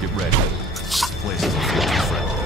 Get ready. This place is friendly.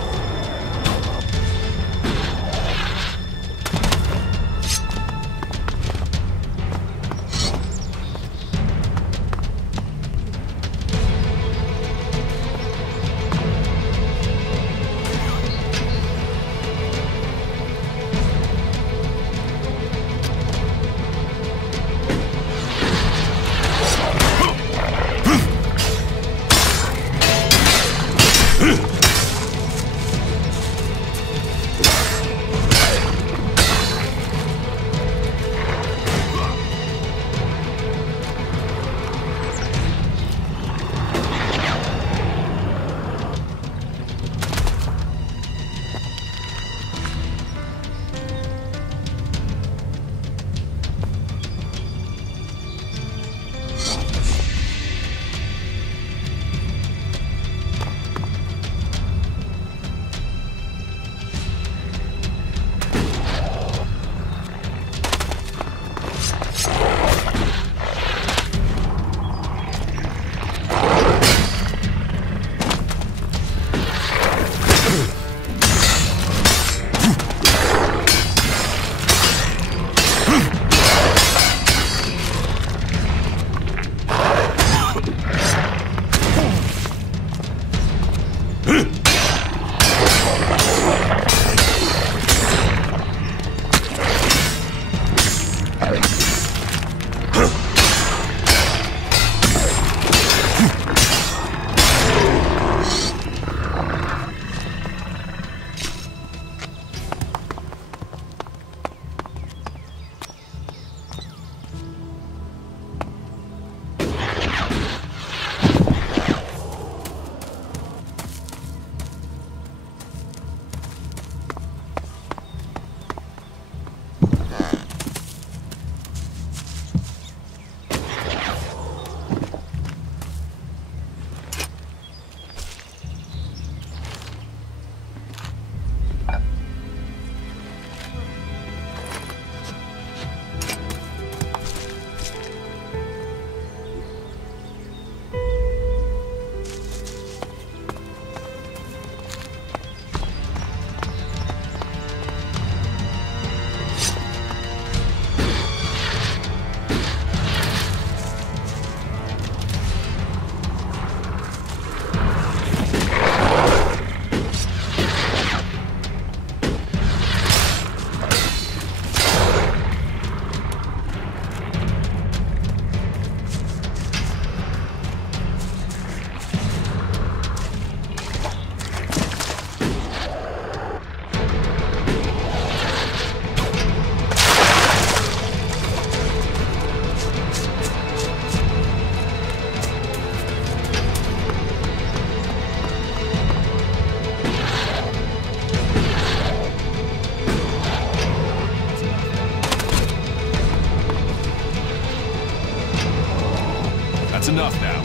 That's enough now.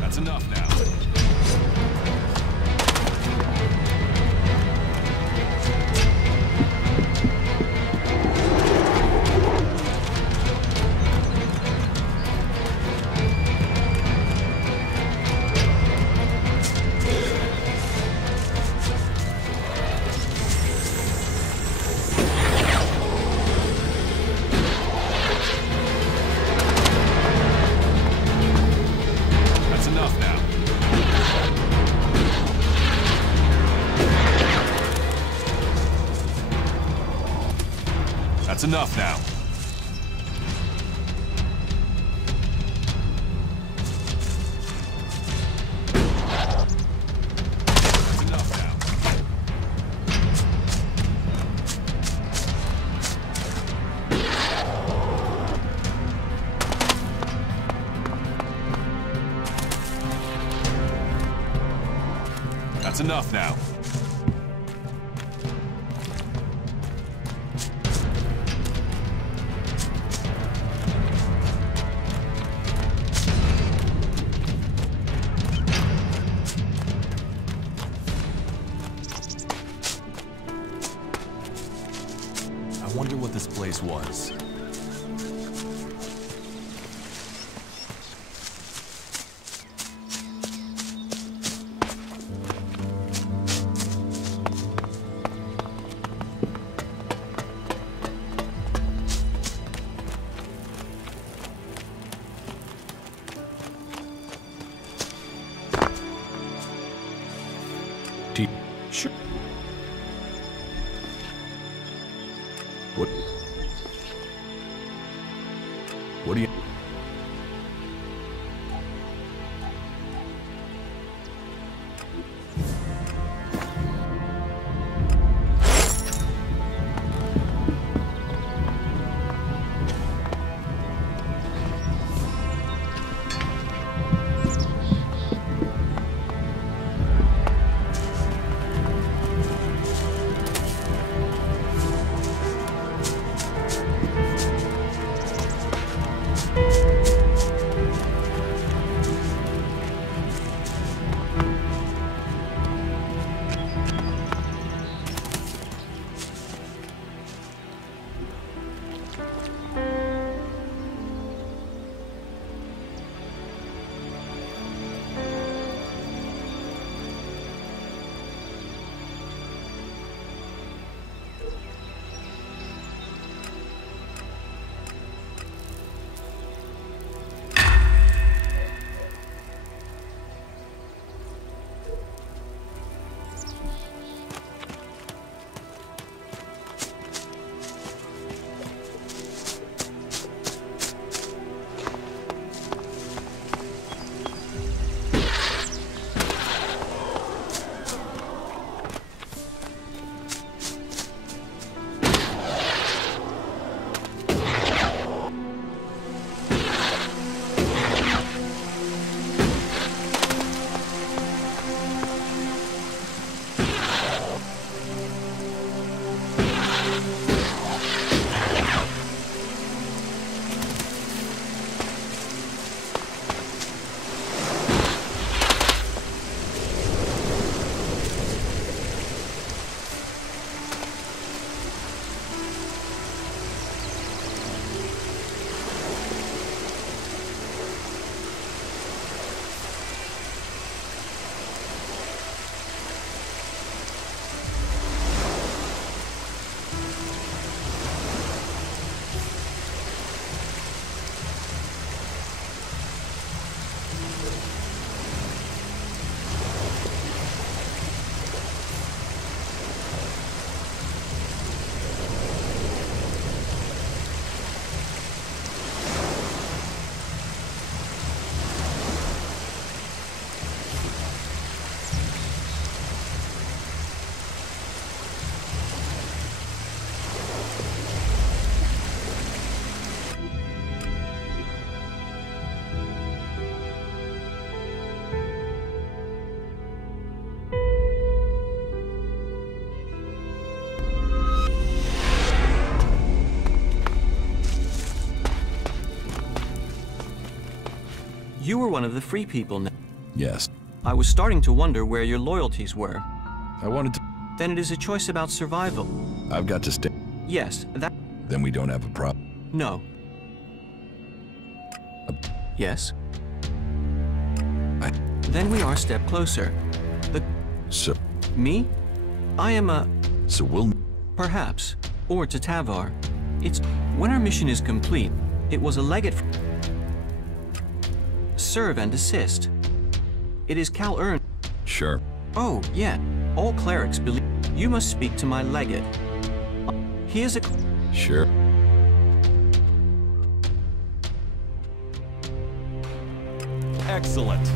That's enough now. That's enough now. That's enough now. That's enough now. Wonder what this place was. Sure. What? What do you... You were one of the free people now. Yes. I was starting to wonder where your loyalties were. I wanted to... Then it is a choice about survival. I've got to stay. Yes, that... Then we don't have a problem. No. Yes. Then we are a step closer. So... Me? I am a... So we'll... Perhaps. Or to Tavar. It's... When our mission is complete, it was a legate... Serve and assist. It is Cal Earn. Sure. Oh, yeah. All clerics believe... You must speak to my legate. He is a... Sure. Excellent.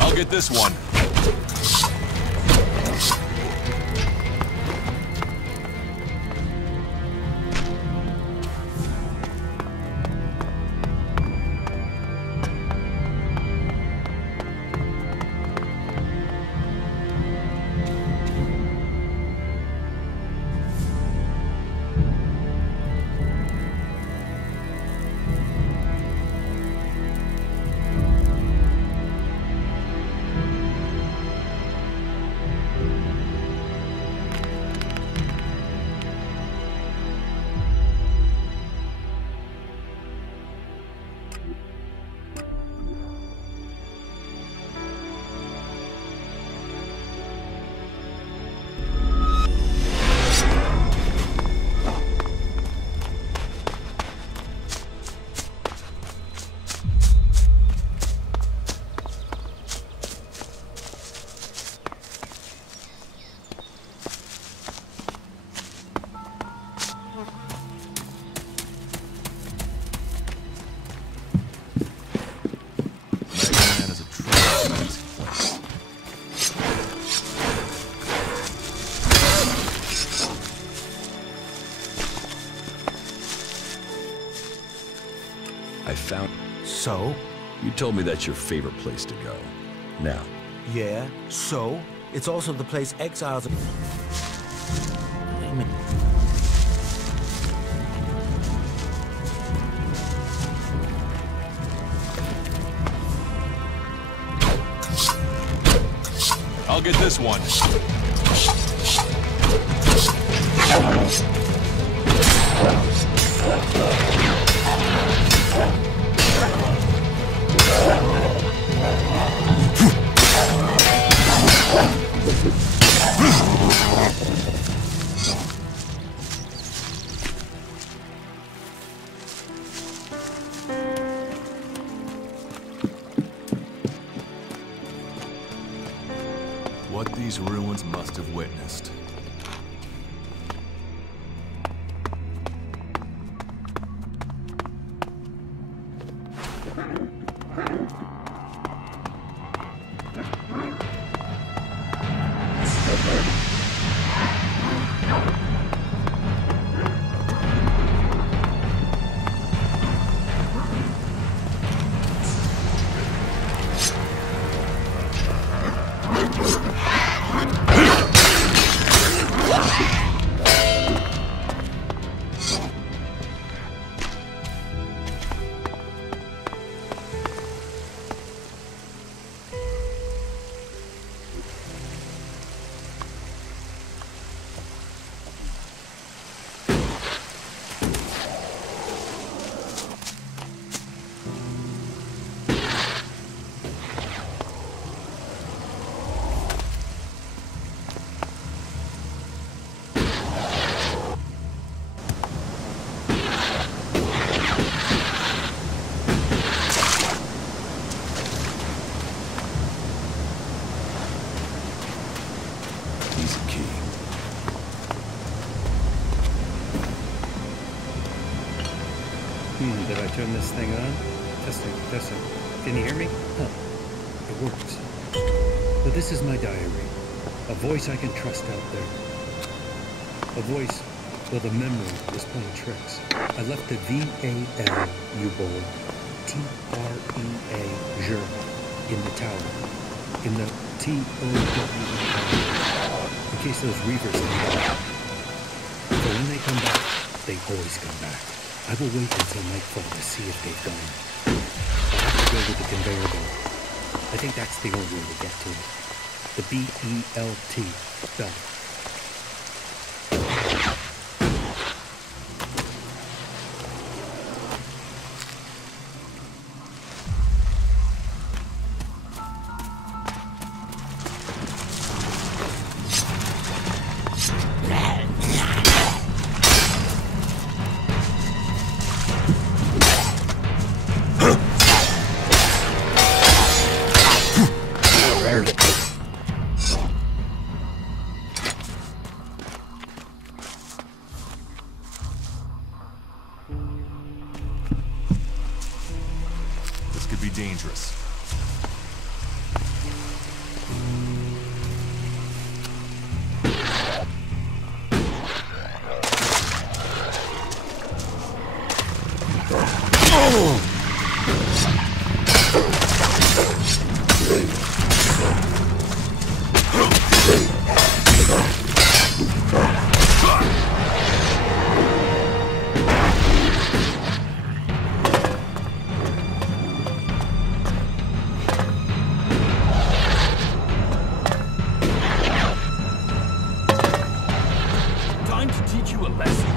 I'll get this one. found... So? You told me that's your favorite place to go. Now, Yeah, so? It's also the place exiles... I'll get this one. What these ruins must have witnessed. he's a key. Did I turn this thing on? Testing, testing. Can you hear me? Huh. It works. But this is my diary. A voice I can trust out there. A voice where the memory is playing tricks. I left the VAL U-bold TREA journal in the tower. In the TOW in case those reavers come back. So when they come back, they always come back. I will wait until nightfall to see if they've gone. I have to go with the conveyor belt. I think that's the only way to get to it. The BELT belt. This could be dangerous. Time to teach you a lesson.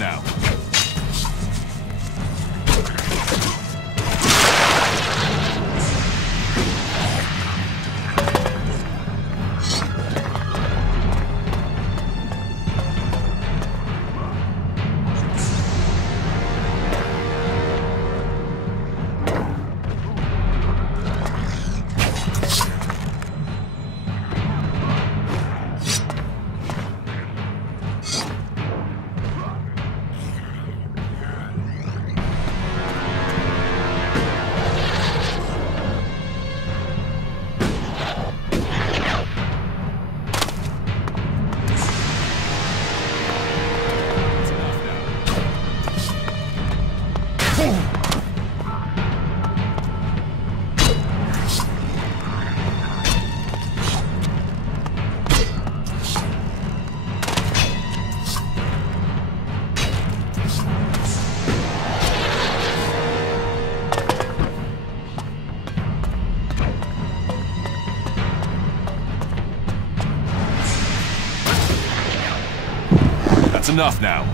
now. That's enough now.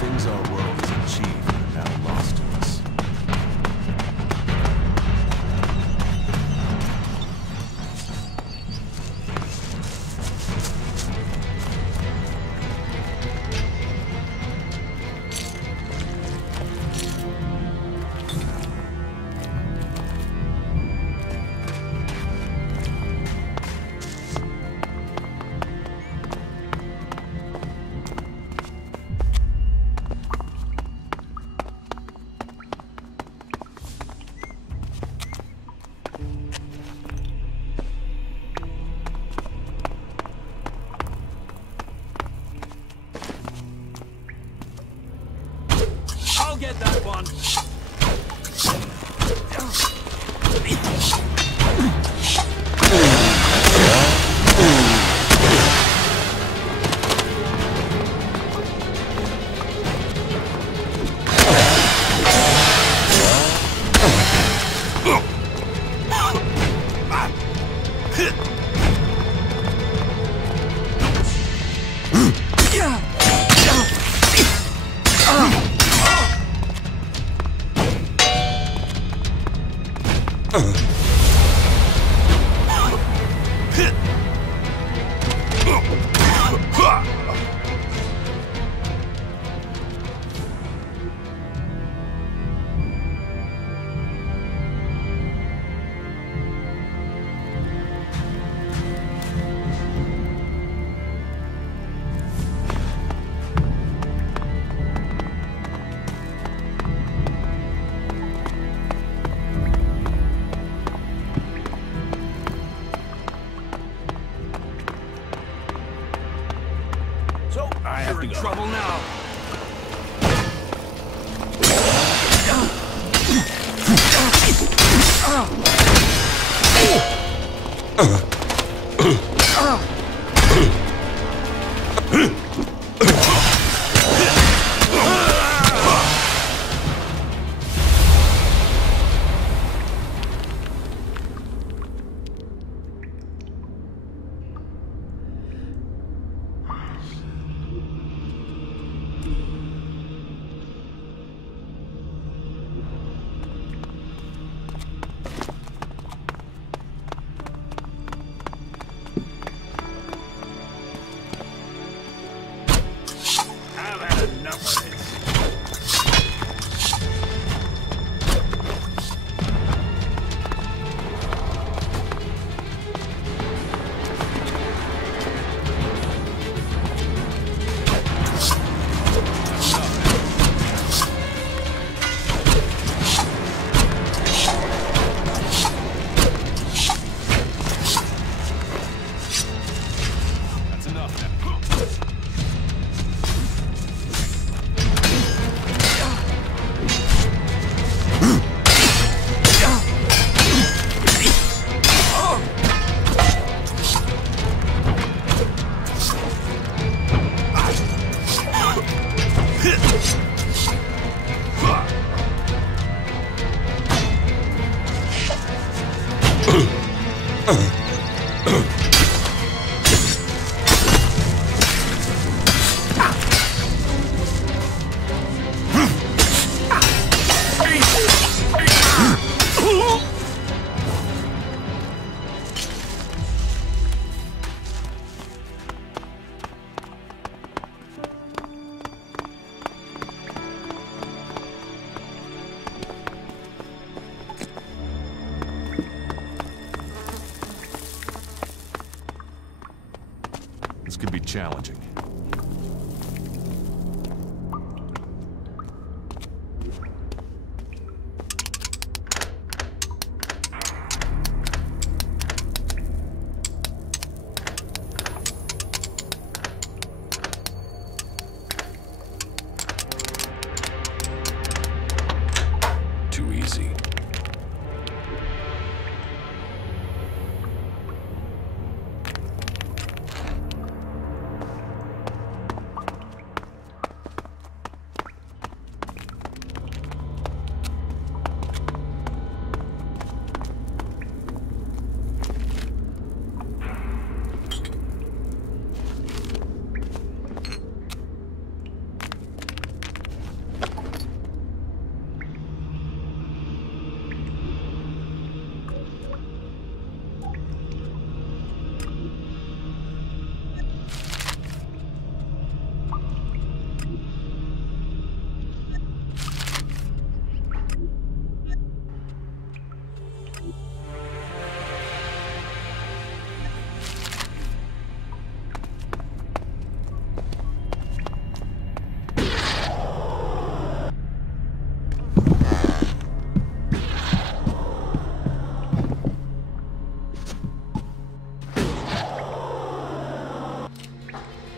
Things our world has achieved are now lost to us. I'll get that one. You're in trouble now. challenging. Too easy.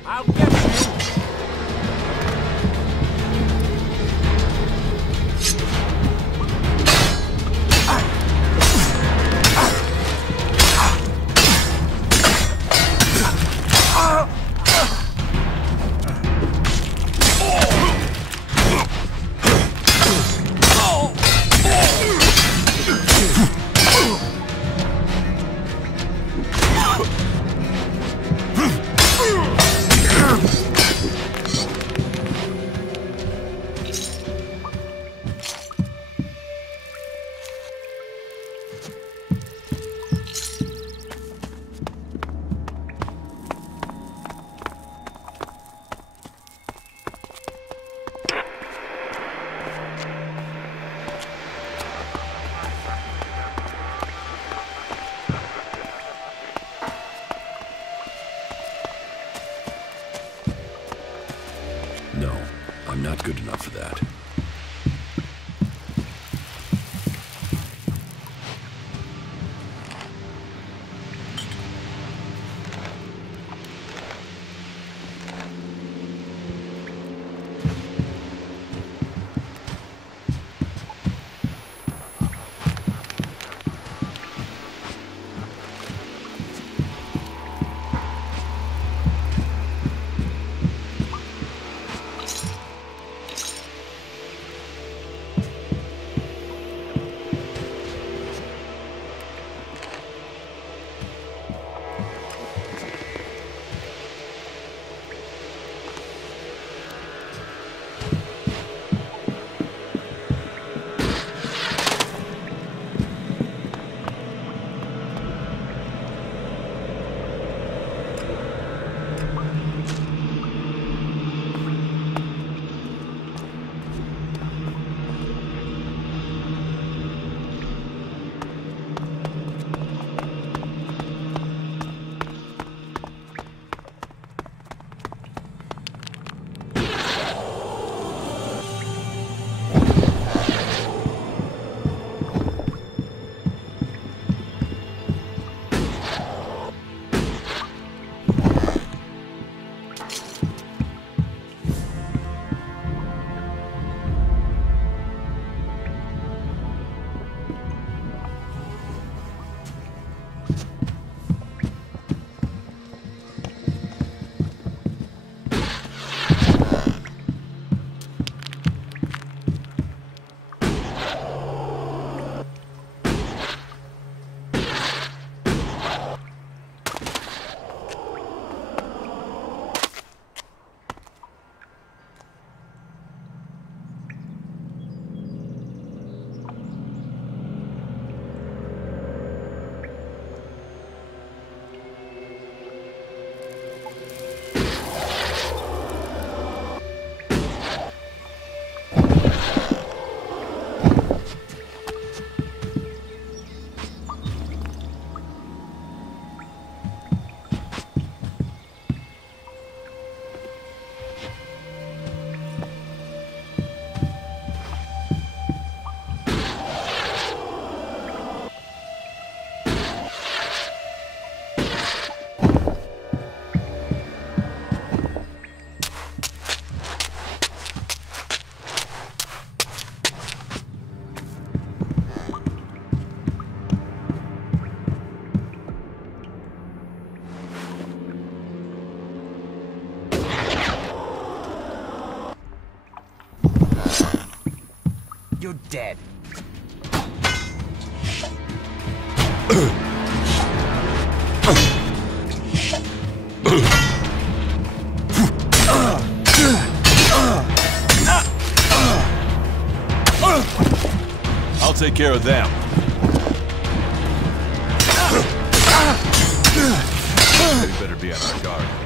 I'll get you! No, I'm not good enough for that. you dead. I'll take care of them. We better be on our guard here.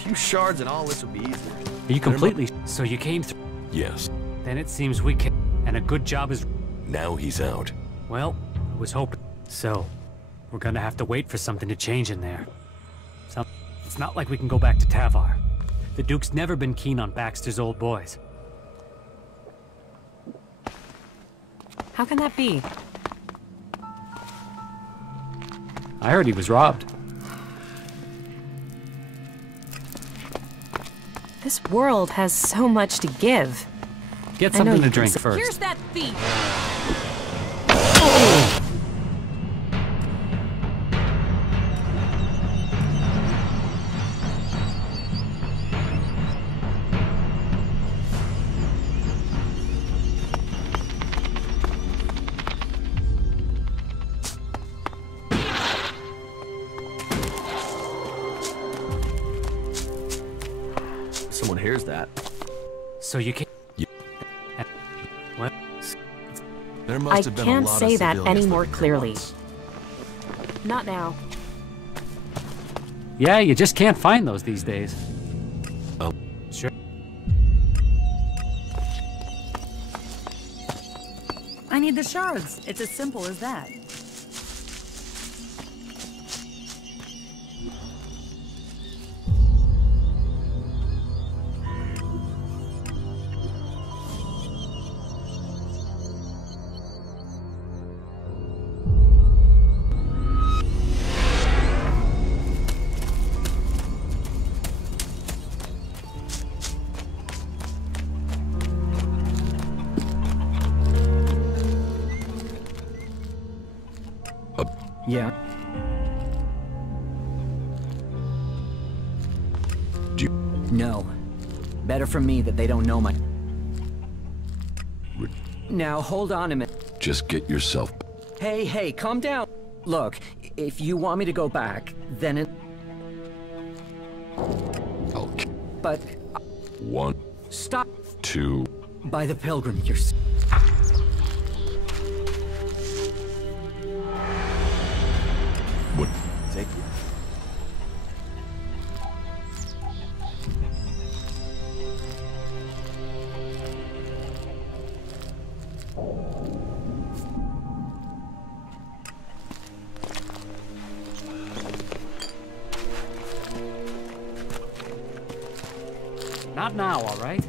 few shards and all this would be easier. Are you completely... So you came through... Yes. Then it seems we can... And a good job is... Now he's out. Well, I was hoping... So, we're gonna have to wait for something to change in there. It's not like we can go back to Tavar. The Duke's never been keen on Baxter's old boys. How can that be? I heard he was robbed. This world has so much to give. Get something to drink first. Here's that thief! Someone hears that. So you can't... What? There must have been a can't lot say of that civilians any more living here clearly. once. Not now. Yeah, you just can't find those these days. Oh. Sure. I need the shards. It's as simple as that. Yeah. No. Better for me that they don't know my... Now, hold on a minute. Just get yourself... Hey, calm down. Look, if you want me to go back, then it... Okay. But... 1, Stop. 2... By the Pilgrim, you're... What? Take it. Not now, all right?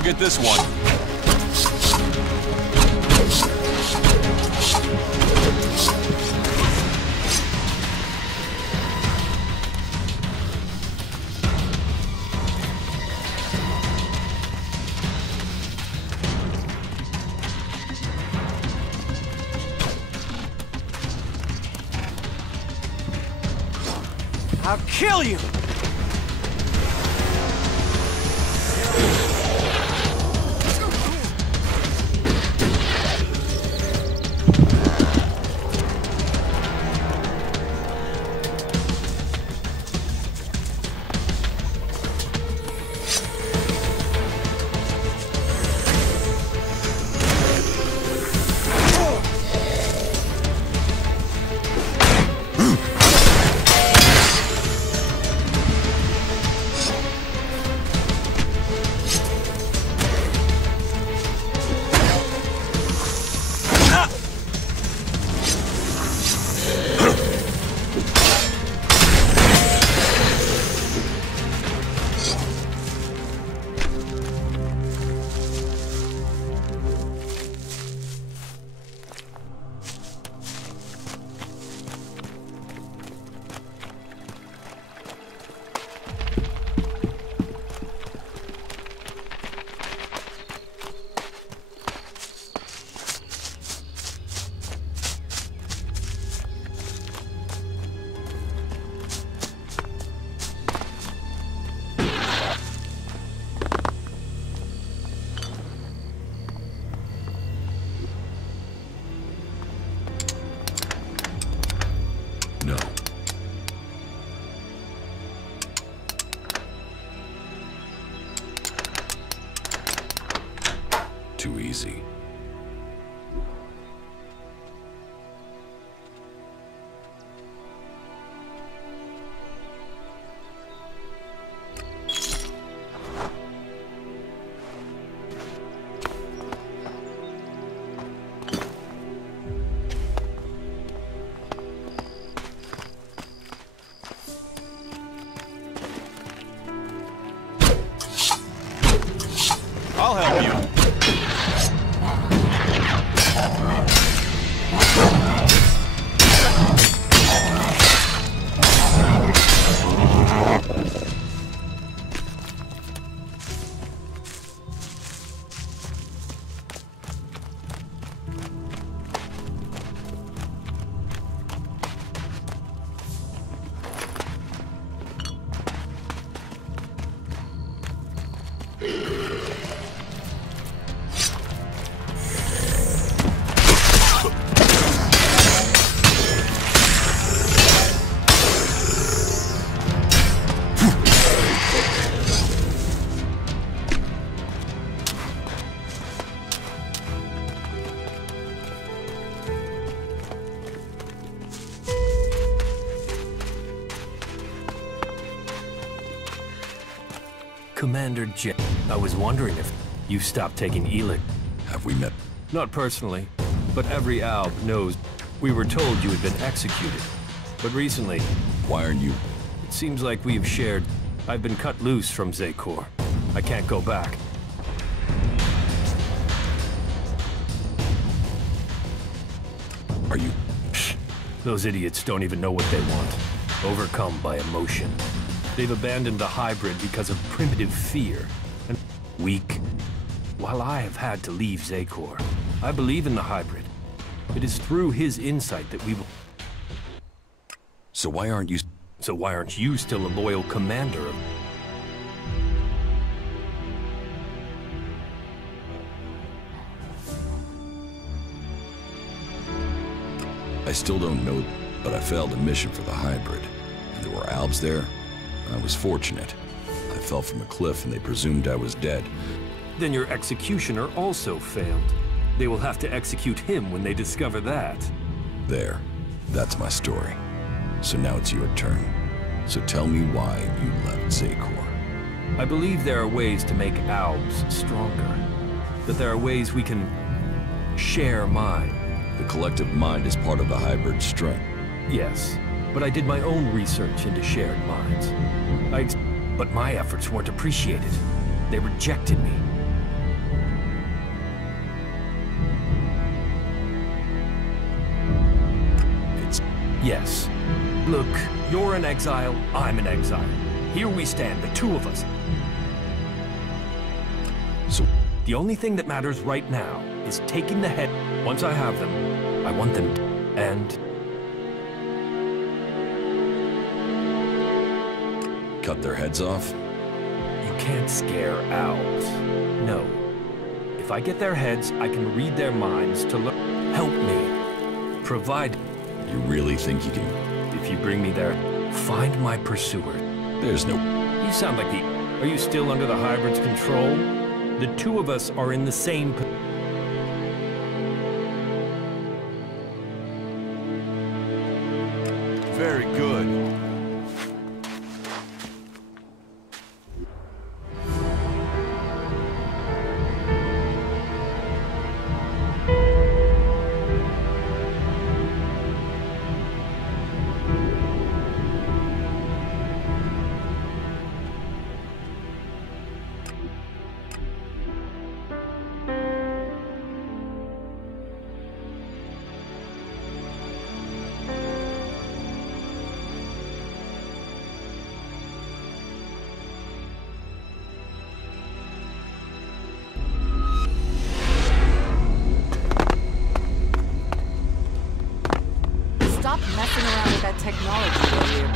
I'll get this one. I'll kill you! easy. I'll help you. Commander J. I was wondering if you stopped taking Elex. Have we met? Not personally, but every alb knows. We were told you had been executed. But recently, Why aren't you? it seems like we have shared. I've been cut loose from Zekor. I can't go back. Are you? Those idiots don't even know what they want. Overcome by emotion. They've abandoned the hybrid because of primitive fear. And weak. While I have had to leave Zekor, I believe in the hybrid. It is through his insight that we will... So why aren't you? So why aren't you still a loyal commander of... I still don't know, but I failed a mission for the hybrid. And there were albs there. I was fortunate. I fell from a cliff and they presumed I was dead. Then your executioner also failed. They will have to execute him when they discover that. There. That's my story. So now it's your turn. So tell me why you left Zekor. I believe there are ways to make albs stronger. That there are ways we can share mind. The collective mind is part of the hybrid's strength. Yes, but I did my own research into shared minds. But my efforts weren't appreciated. They rejected me. Yes. Look, you're in exile, I'm in exile. Here we stand, the two of us. So, The only thing that matters right now is taking the head. Once I have them, I want them and... cut their heads off? You can't scare owls. No. If I get their heads, I can read their minds to learn. Help me. Provide... You really think you can? If you bring me there, find my pursuer. There's no... You sound like the... Are you still under the hybrid's control? The two of us are in the same... Very good. Stop messing around with that technology, will you?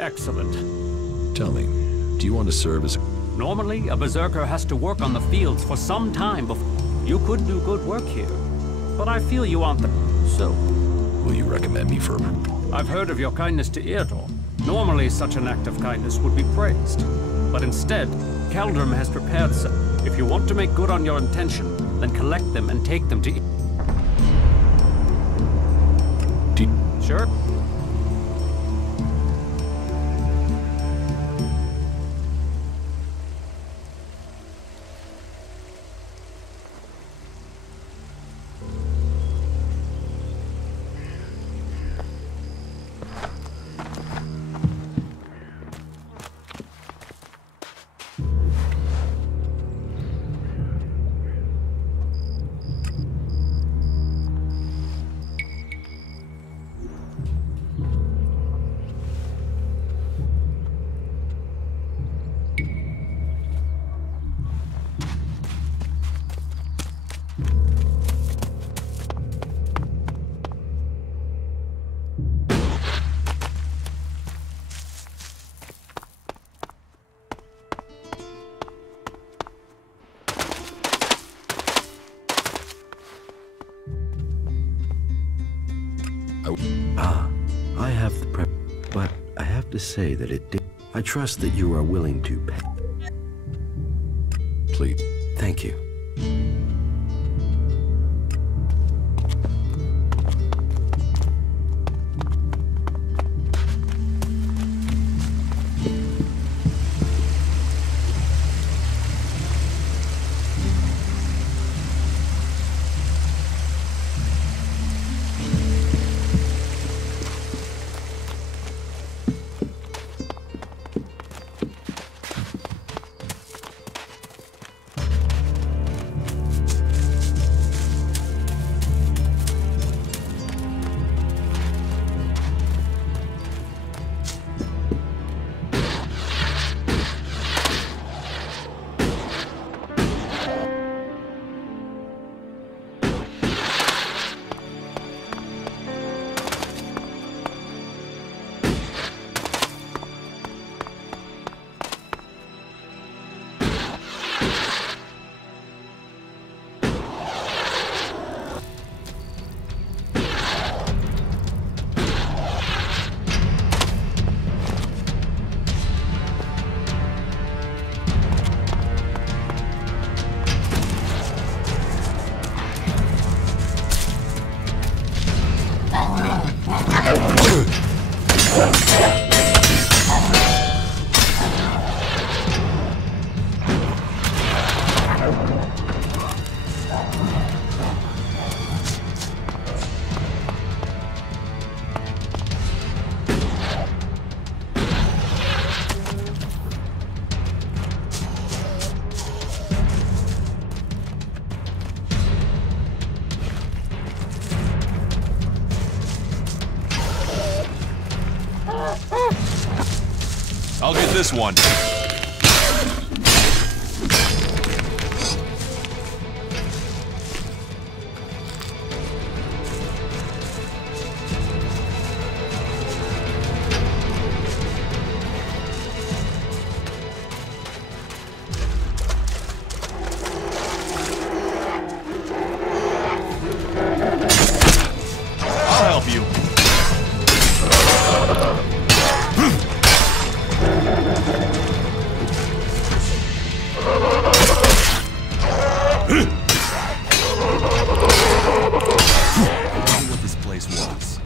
Excellent. Tell me, do you want to serve as a... Normally, a berserker has to work on the fields for some time before... You could do good work here. But I feel you aren't the... So, Will you recommend me for... I've heard of your kindness to Eardor. Normally, such an act of kindness would be praised. But instead, Keldrum has prepared some. If you want to make good on your intention, then collect them and take them to... Sure. I have the prep, but I have to say that it did. I trust that you are willing to pay. Please. Thank you. I'll get this one. I'll help you. What this place was.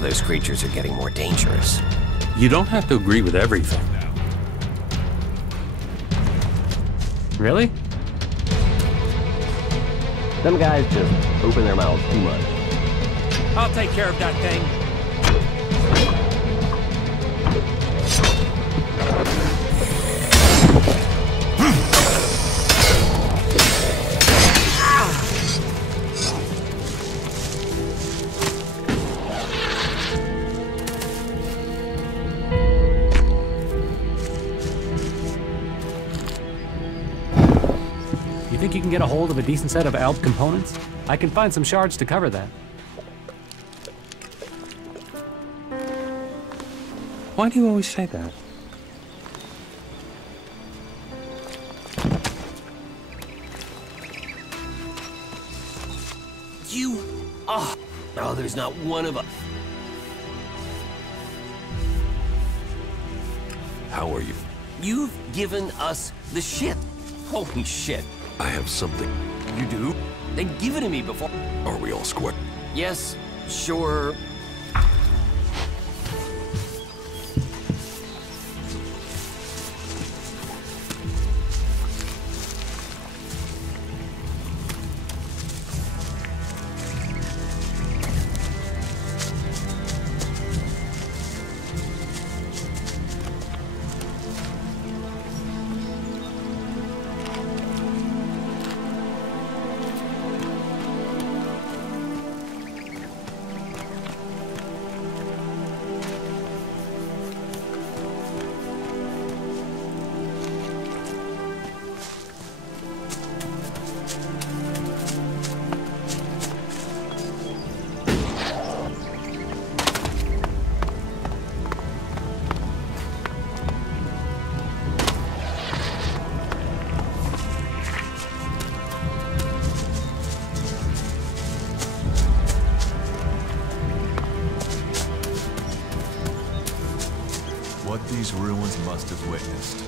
Those creatures are getting more dangerous. You don't have to agree with everything. Really? Them guys just open their mouths too much. I'll take care of that thing. You think you can get a hold of a decent set of ALP components? I can find some shards to cover that. Why do you always say that? You... Oh, there's not one of us. How are you? You've given us the shit. Holy shit. I have something. You do? Then give it to me before... Are we all square? Yes, sure. What these ruins must have witnessed.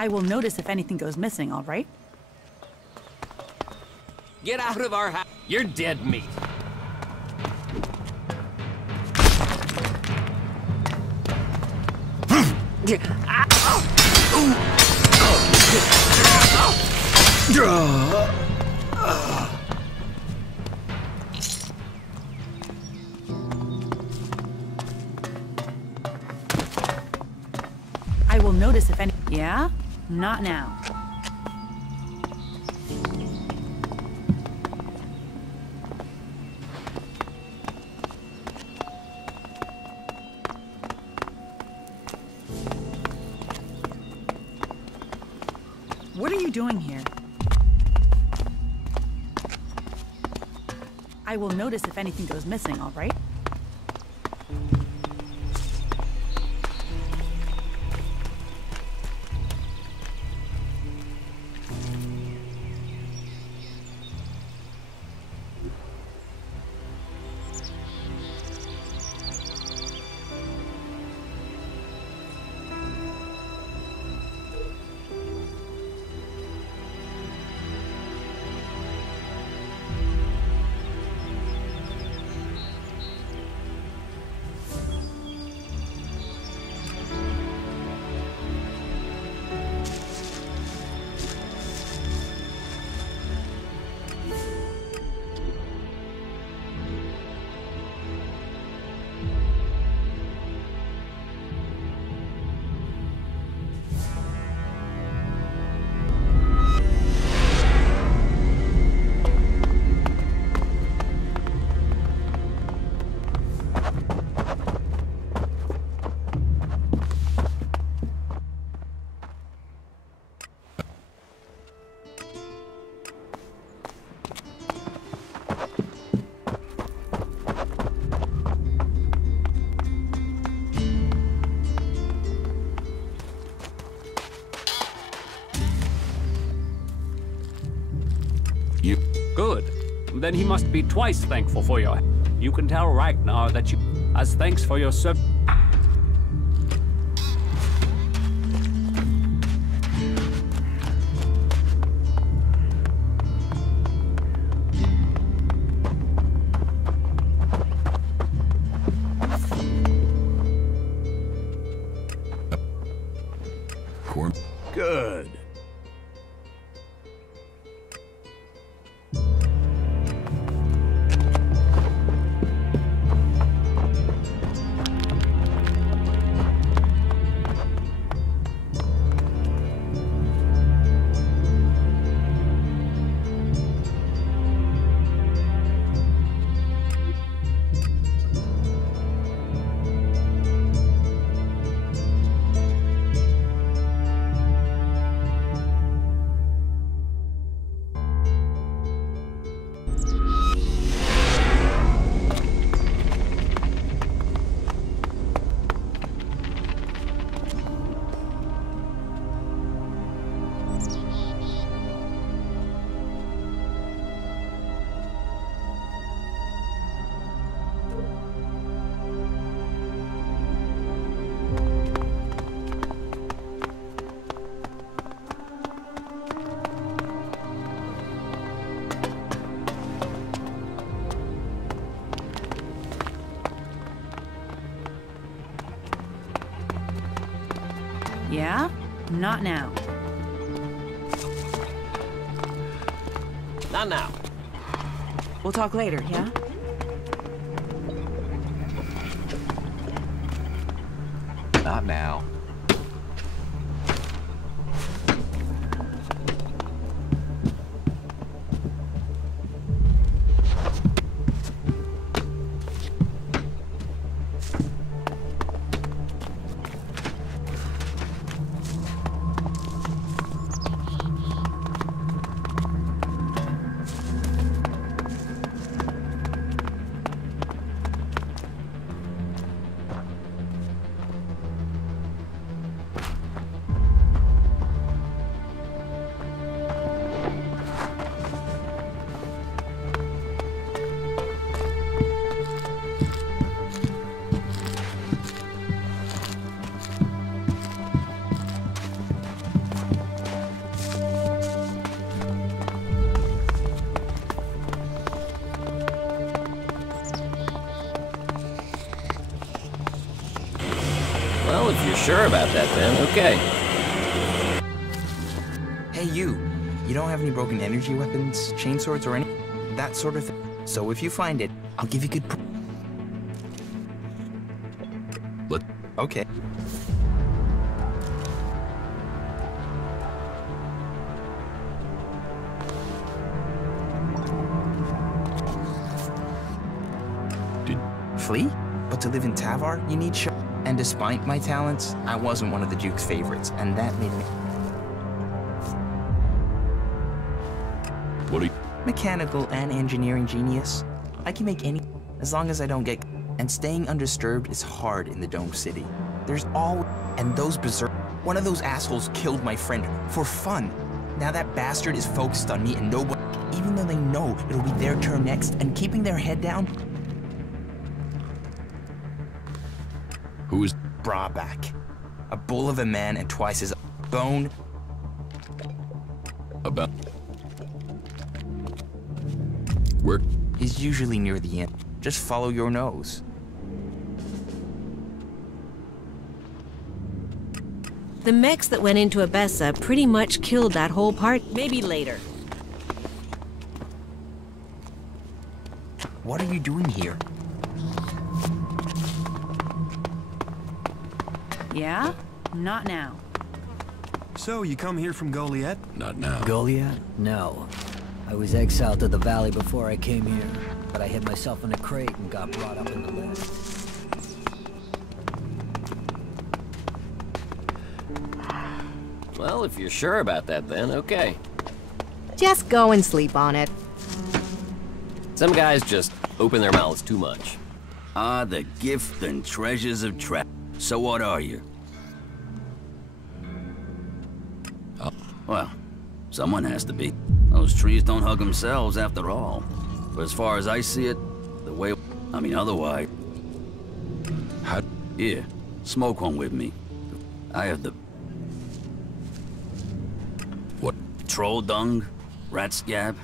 I will notice if anything goes missing, all right? Get out of our house. You're dead meat. I will notice if any... Yeah? Not now. What are you doing here? I will notice if anything goes missing, all right? Good. Then he must be twice thankful for your... You can tell Ragnar that you... As thanks for your service... Good. Yeah? Not now. Not now. We'll talk later, yeah? Not now. sure about that, then, okay. Hey, you. You don't have any broken energy weapons, chain swords, or any that sort of thing? So if you find it, I'll give you good But okay. Flee? But to live in Tavar, you need show. And despite my talents, I wasn't one of the Duke's favorites, and that made me what are you... mechanical and engineering genius. I can make any, as long as I don't get. And staying undisturbed is hard in the Dome City. There's all, and those berserk. One of those assholes killed my friend for fun. Now that bastard is focused on me, and nobody, even though they know it'll be their turn next, and keeping their head down. Who is... Braback. A bull of a man and twice his bone. About... Where... He's usually near the end. Just follow your nose. The mechs that went into Abessa pretty much killed that whole part. Maybe later. What are you doing here? Yeah? Not now. So, you come here from Goliath? Not now. Goliath? No. I was exiled to the valley before I came here, but I hid myself in a crate and got brought up in the lift. Well, if you're sure about that, then okay. Just go and sleep on it. Some guys just open their mouths too much. Ah, the gift and treasures of So what are you? Well, someone has to be. Those trees don't hug themselves after all. But as far as I see it, the way... I mean, otherwise... How... Here, smoke one with me. I have the... What? Troll dung? Rat scab?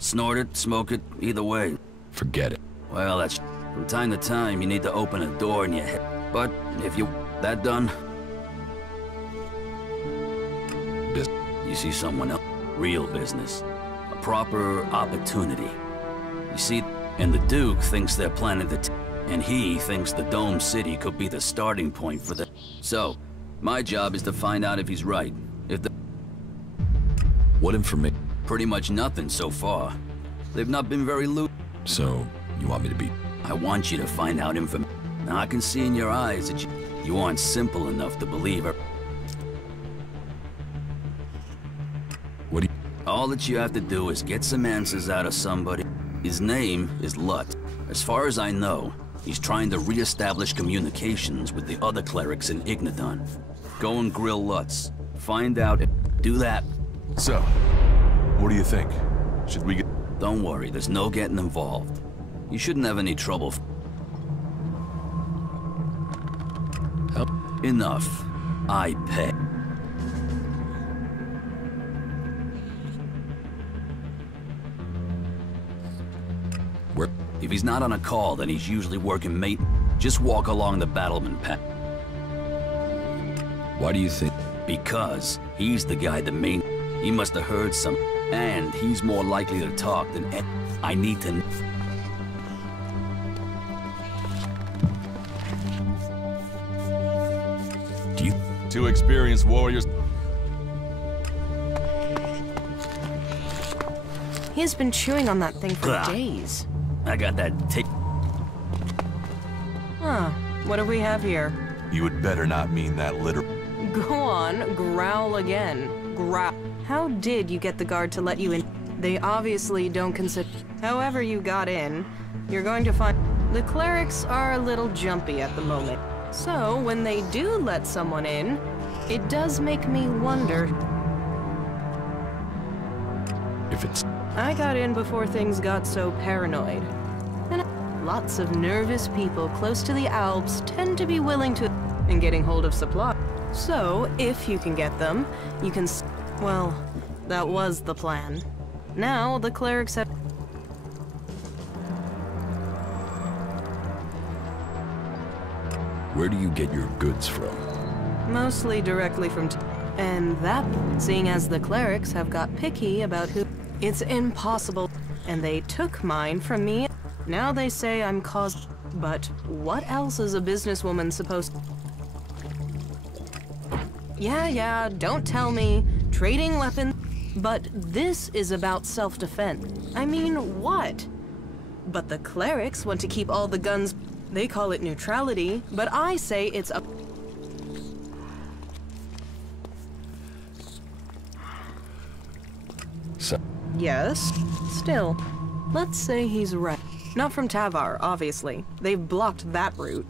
Snort it, smoke it, either way. Forget it. Well, that's... From time to time, you need to open a door in your head. But if you... That done... You see someone else. Real business. A proper opportunity. You see, and the Duke thinks they're planning to... And he thinks the Dome City could be the starting point for the... So, my job is to find out if he's right. If the... What information? Pretty much nothing so far. They've not been very loose. So, you want me to be... I want you to find out information. Now I can see in your eyes that you aren't simple enough to believe her. What do you... All that you have to do is get some answers out of somebody. His name is Lut. As far as I know, he's trying to re-establish communications with the other clerics in Ignadon. Go and grill Lutz. Find out if... Do that. So, what do you think? Should we get... Don't worry, there's no getting involved. You shouldn't have any trouble. Enough. I pay. Where? If he's not on a call, then he's usually working mate. Just walk along the battlement path. Why do you think? Because he's the guy that he must have heard some, and he's more likely to talk than I need to. Do you? Two experienced warriors. He's been chewing on that thing for days. I got that tick. Huh. What do we have here? You had better not mean that literally. Go on, growl again. Growl. How did you get the guard to let you in? They obviously don't consider... However you got in, you're going to find... The clerics are a little jumpy at the moment. So, when they do let someone in, it does make me wonder... If it's... I got in before things got so paranoid. And lots of nervous people close to the Alps tend to be willing to... in getting hold of supply. So, if you can get them, you can... Well, that was the plan. Now, the clerics have... Where do you get your goods from? Mostly directly from and that, seeing as the clerics have got picky about who, it's impossible. And they took mine from me. Now they say I'm caused. But what else is a businesswoman supposed to? Yeah, don't tell me. Trading weapons. But this is about self-defense. I mean, what? But the clerics want to keep all the guns. They call it neutrality, but I say it's a... So. Yes, still. Let's say he's right. Not from Tavar, obviously. They've blocked that route.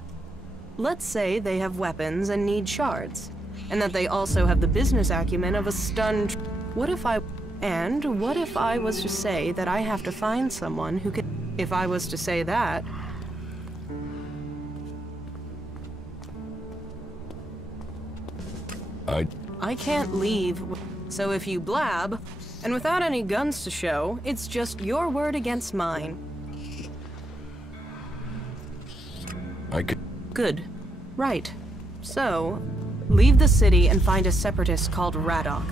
Let's say they have weapons and need shards. And that they also have the business acumen of a stunned... What if I... And what if I was to say that I have to find someone who can... If I was to say that... I can't leave, so if you blab, and without any guns to show, it's just your word against mine. I could... Good. Right. So, leave the city and find a separatist called Radok.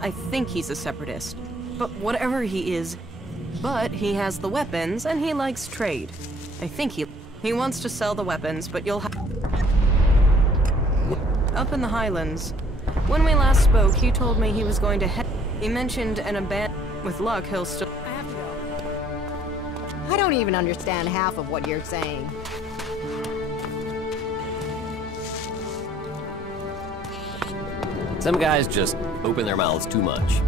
I think he's a separatist, but whatever he is, but he has the weapons and he likes trade. I think he wants to sell the weapons, but you'll have... Up in the Highlands. When we last spoke, he told me he was going to head... He mentioned an abandoned... With luck, he'll still... I have to go. I don't even understand half of what you're saying. Some guys just open their mouths too much.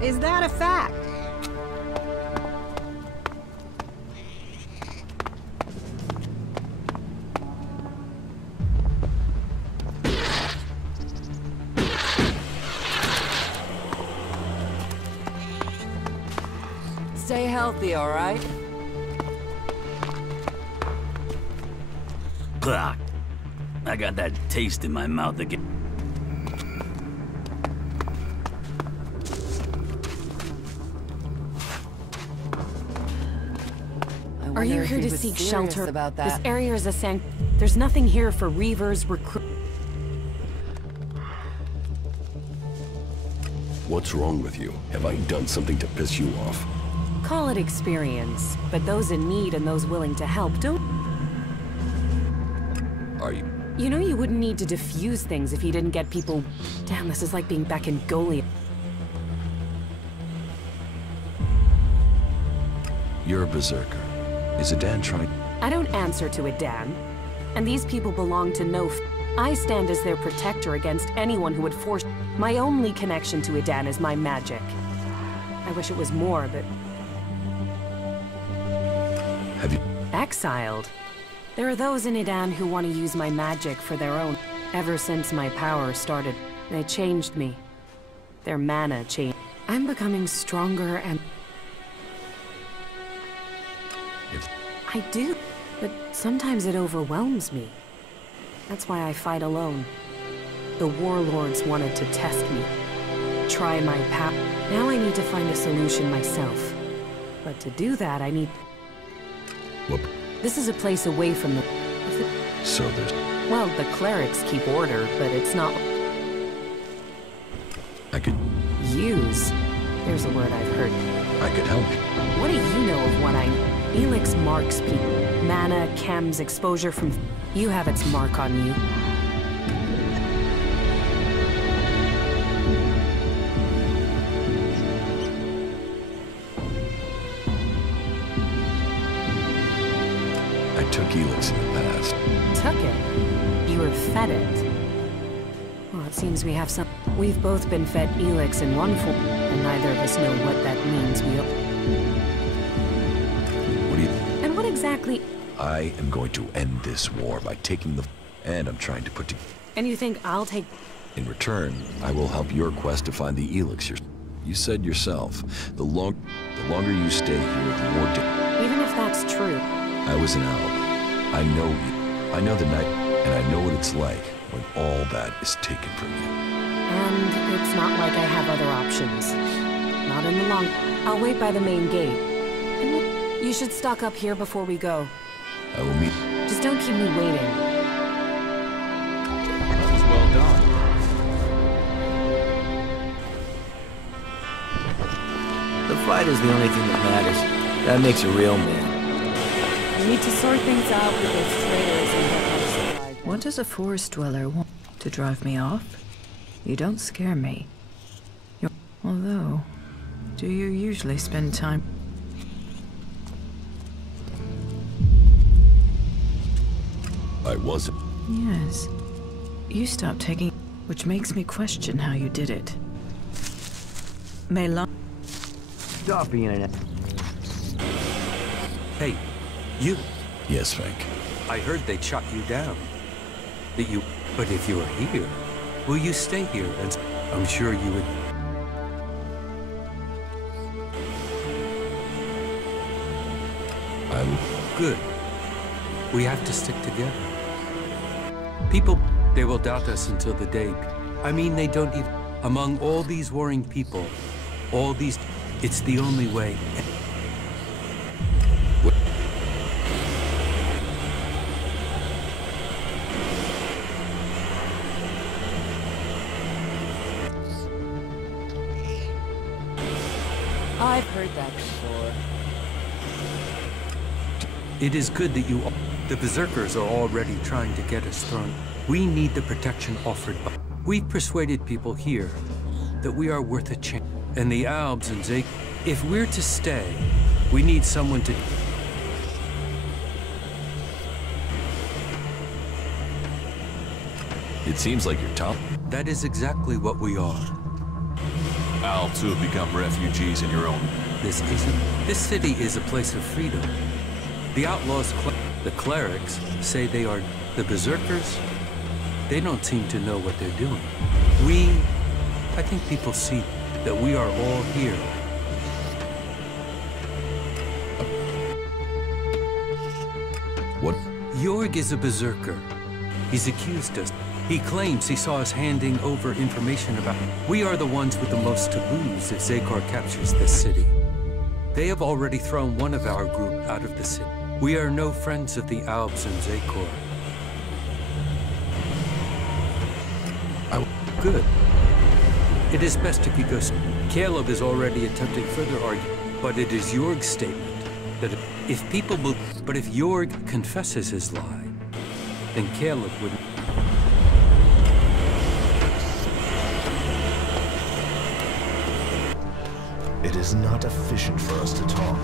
Is that a fact? Stay healthy, all right? Blah. I got that taste in my mouth again. Are you here to seek shelter? About that? This area is a There's nothing here for Reavers recruit. What's wrong with you? Have I done something to piss you off? Call it experience, but those in need and those willing to help don't... Are you... You know you wouldn't need to defuse things if you didn't get people... Damn, this is like being back in Goliath. You're a berserker. Is Adan trying... I don't answer to Adan. And these people belong to no... I stand as their protector against anyone who would force... My only connection to Adan is my magic. I wish it was more, but... Have you... Exiled? There are those in Adan who want to use my magic for their own. Ever since my power started, they changed me. Their mana changed. I'm becoming stronger and... I do, but sometimes it overwhelms me. That's why I fight alone. The warlords wanted to test me, try my power. Now I need to find a solution myself. But to do that, I need... Whoop. This is a place away from the... So there's... Well, the clerics keep order, but it's not... I could... Use? There's a word I've heard. I could help you. What do you know of what I... Elex marks people. Mana, chems, exposure from... You have its mark on you. I took Elex in the past. Took it? You were fed it? Well, it seems we have some... We've both been fed Elex in one form, and neither of us know what that means. What do you... And what exactly... I am going to end this war by taking the... And I'm trying to put... And you think I'll take... In return, I will help your quest to find the elixir. You said yourself, the longer you stay here, the more... Even if that's true. I was an Alb. I know you. I know the night, and I know what it's like when all that is taken from you. And it's not like I have other options. Not in the long... I'll wait by the main gate. And you should stock up here before we go. I will meet... Just don't keep me waiting. That was well done. fighter's the only thing that matters. That makes a real man. We need to sort things out with those traitors and get our supply. What does a forest dweller want? To drive me off? You don't scare me. Although, do you usually spend time... I wasn't. Yes. You stopped taking... Which makes me question how you did it. Melan... Stop being an... Hey, you... Yes, Frank. I heard they shot you down. That you... But if you're here, will you stay here? And I'm sure you would... Good. We have to stick together. People, they will doubt us until the day. I mean, they don't even... Among all these warring people, all these... It's the only way. I've heard that before. It is good that you... The Berserkers are already trying to get us thrown. We need the protection offered by... We've persuaded people here that we are worth a chance. And the Albs and Zeke... If we're to stay, we need someone to... It seems like you're top. That is exactly what we are. Albs who have become refugees in your own... This isn't... This city is a place of freedom. The outlaws, the clerics, say they are the berserkers. They don't seem to know what they're doing. I think people see that we are all here. What? Jorg is a berserker. He's accused us. He claims he saw us handing over information about... We are the ones with the most to lose if Zakor captures this city. They have already thrown one of our group out of the city. We are no friends of the Albs and Zakor. Good. It is best if you go... Caleb is already attempting further argument, but it is Jorg's statement that if people believe... But if Jorg confesses his lie, then Caleb would... It is not efficient for us to talk.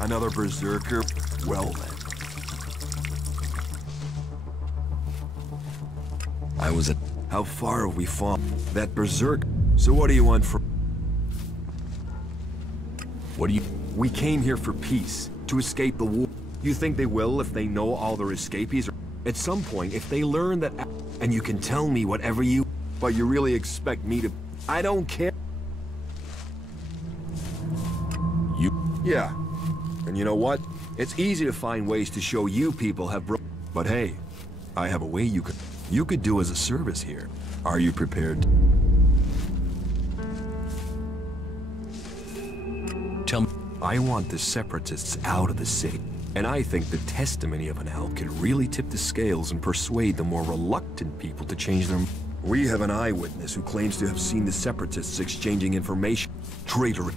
Another berserker? Well then. I was at... How far have we fallen? That berserk. So what do you want from... What do you... We came here for peace, to escape the war. You think they will if they know all their escapees? At some point, if they learn that... And you can tell me whatever you... But you really expect me to... I don't care. You... Yeah. And you know what? It's easy to find ways to show you people have But hey, I have a way you could do as a service here. Are you prepared? Tell me. I want the Separatists out of the city. And I think the testimony of an elf can really tip the scales and persuade the more reluctant people to change their... We have an eyewitness who claims to have seen the Separatists exchanging information. Traitor.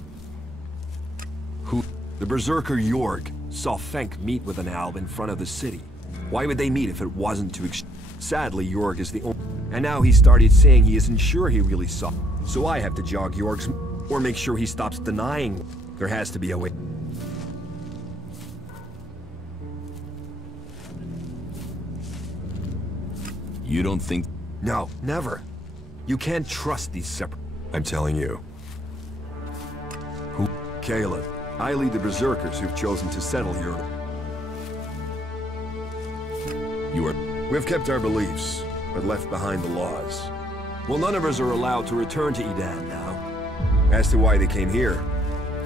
Who? The Berserker Jorg saw Fenk meet with an Alb in front of the city. Why would they meet if it wasn't to Sadly, Jorg is the only... And now he started saying he isn't sure he really saw. So I have to jog Jorg's... Or make sure he stops denying. There has to be a way. You don't think... No, never. You can't trust these separate... I'm telling you. Who? Caleb. I lead the Berserkers who've chosen to settle here. You are... We've kept our beliefs, but left behind the laws. Well, none of us are allowed to return to Edan now. As to why they came here,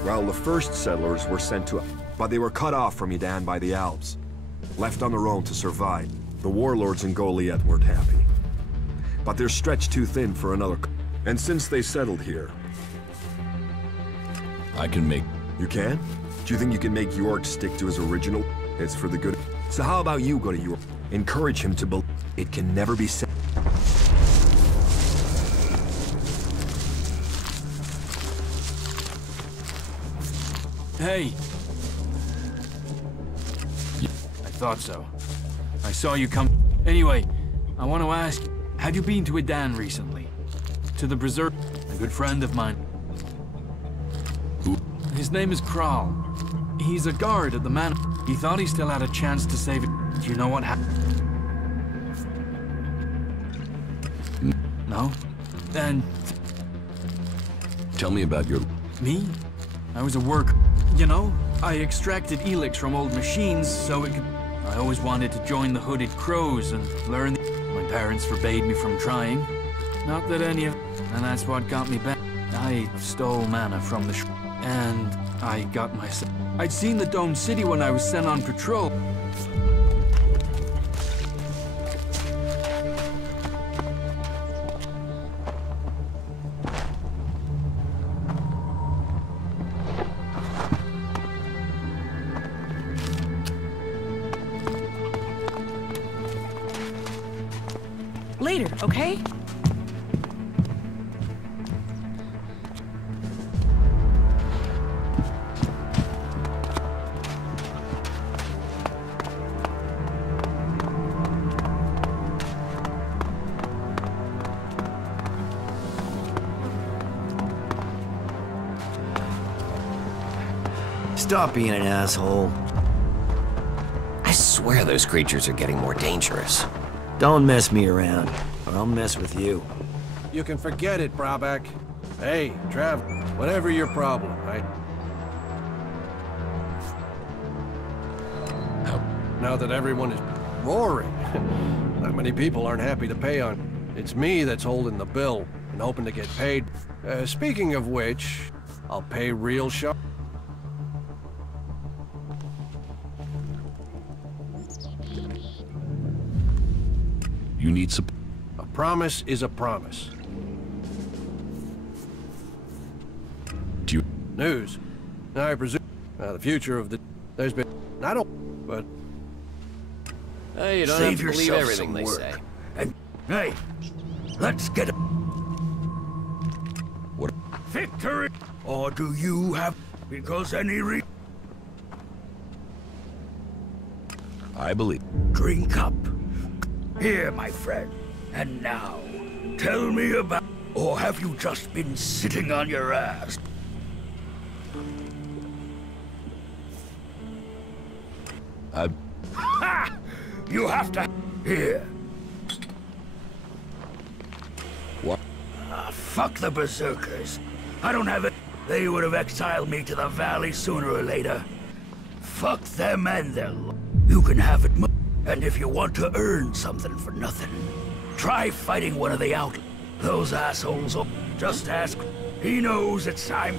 well, the first settlers were sent to... But they were cut off from Edan by the Alps. Left on their own to survive. The warlords in Goliath weren't happy. But they're stretched too thin for another... And since they settled here... I can make... You can? Do you think you can make York stick to his original? It's for the good... So how about you go to York? Encourage him to believe it can never be said. Hey! I thought so. I saw you come... Anyway, I want to ask, have you been to Edan recently? To the Berserk... A good friend of mine. Who? His name is Kral. He's a guard at the manor. He thought he still had a chance to save it. Do you know what happened? No? Then... Tell me about your... Me? I was a worker. You know, I extracted Elex from old machines so it could... I always wanted to join the Hooded Crows and learn... My parents forbade me from trying. Not that any of... And that's what got me back. I stole mana from the... And I got myself... I'd seen the Dome City when I was sent on patrol. Later, okay? Stop being an asshole. I swear those creatures are getting more dangerous. Don't mess me around, or I'll mess with you. You can forget it, Brabeck. Hey, Trev, whatever your problem, right? Now that everyone is roaring, not many people aren't happy to pay on. It's me that's holding the bill and hoping to get paid. Speaking of which, I'll pay real sharp. You need support. A promise is a promise. Do you... News. I presume... the future of the... There's been... I don't... But... Hey, you don't Save have to believe yourself everything some they work. say. And, hey, let's get a... What? Victory! Or do you have... Because any I believe. Drink up. Here, my friend. And now, tell me about... Or have you just been sitting on your ass? Ha! You have to... Here. What? Fuck the Berserkers. I don't have it. They would have exiled me to the valley sooner or later. Fuck them and their... You can have it... And if you want to earn something for nothing, try fighting one of the out. Those assholes will just ask. He knows it's time.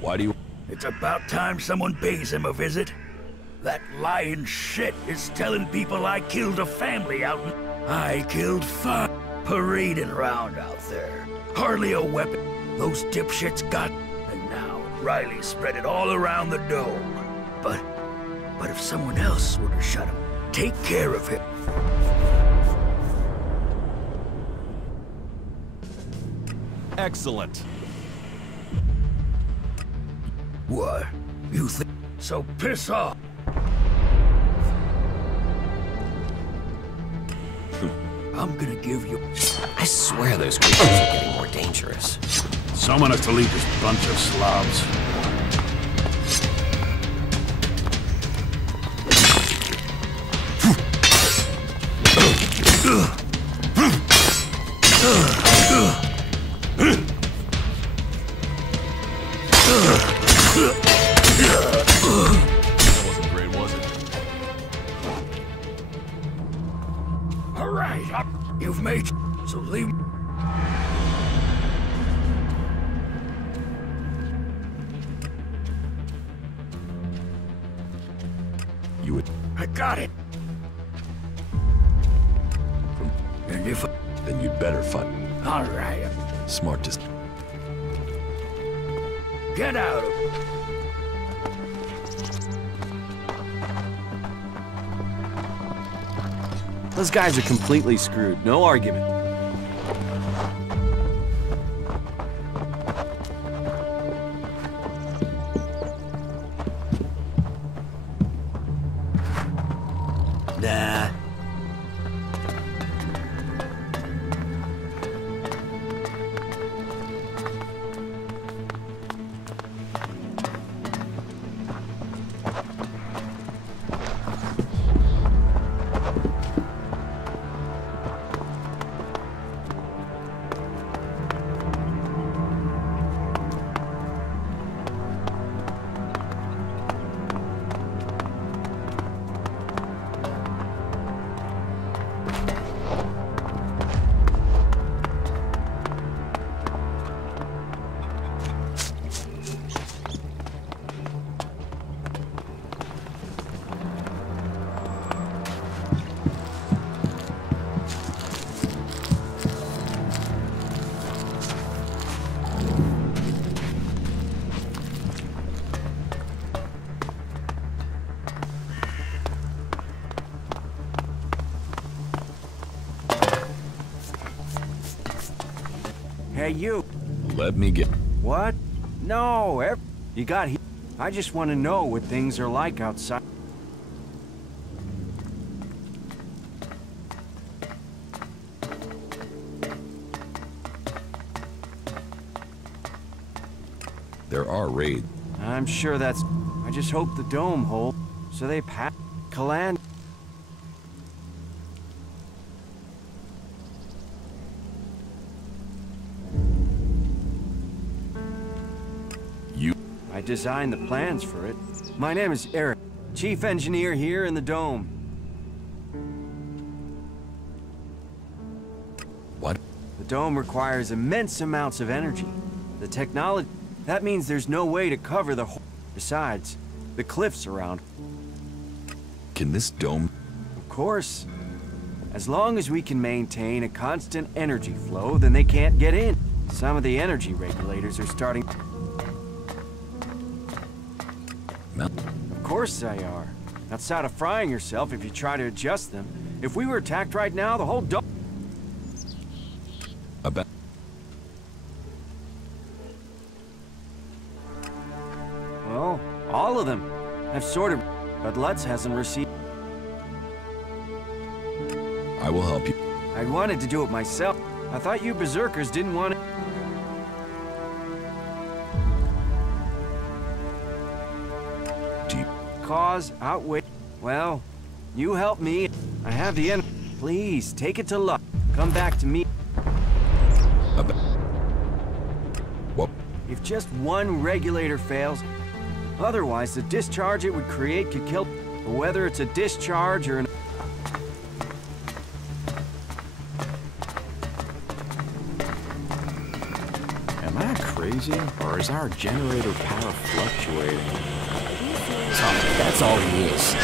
Why do you... It's about time someone pays him a visit. That lying shit is telling people I killed a family out in... I killed 5 parading around out there. Hardly a weapon. Those dipshits got... Riley spread it all around the dome. But if someone else were to shut him, take care of him. Excellent. What? You think? So piss off. I'm gonna give you... I swear those creatures are getting more dangerous. Summon us to lead this bunch of slobs. That wasn't great, was it? All right, you've made... So leave... You would... I got it. And if... Then you'd better fight. All right. Smartest. Get out of... Those guys are completely screwed. No argument. Nah. Hey, you. Let me get... What? No, you got here. I just want to know what things are like outside. There are raids. I'm sure that's... I just hope the dome holds, so they pass... Calan... I designed the plans for it. My name is Eric, chief engineer here in the dome. What? The dome requires immense amounts of energy. The technology... That means there's no way to cover the whole... Besides, the cliffs around. Can this dome... Of course. As long as we can maintain a constant energy flow, then they can't get in. Some of the energy regulators are starting... Of course they are. Outside of frying yourself if you try to adjust them. If we were attacked right now, the whole dome... About... Well, all of them. I've sort of... But Lutz hasn't received... I will help you. I wanted to do it myself. I thought you berserkers didn't want to... Cause outweigh... Well, you help me. I have the end. Please, take it to luck. Come back to me. What? If just one regulator fails, otherwise the discharge it would create could kill... Whether it's a discharge or an... Am I crazy, or is our generator power fluctuating? That's all he is.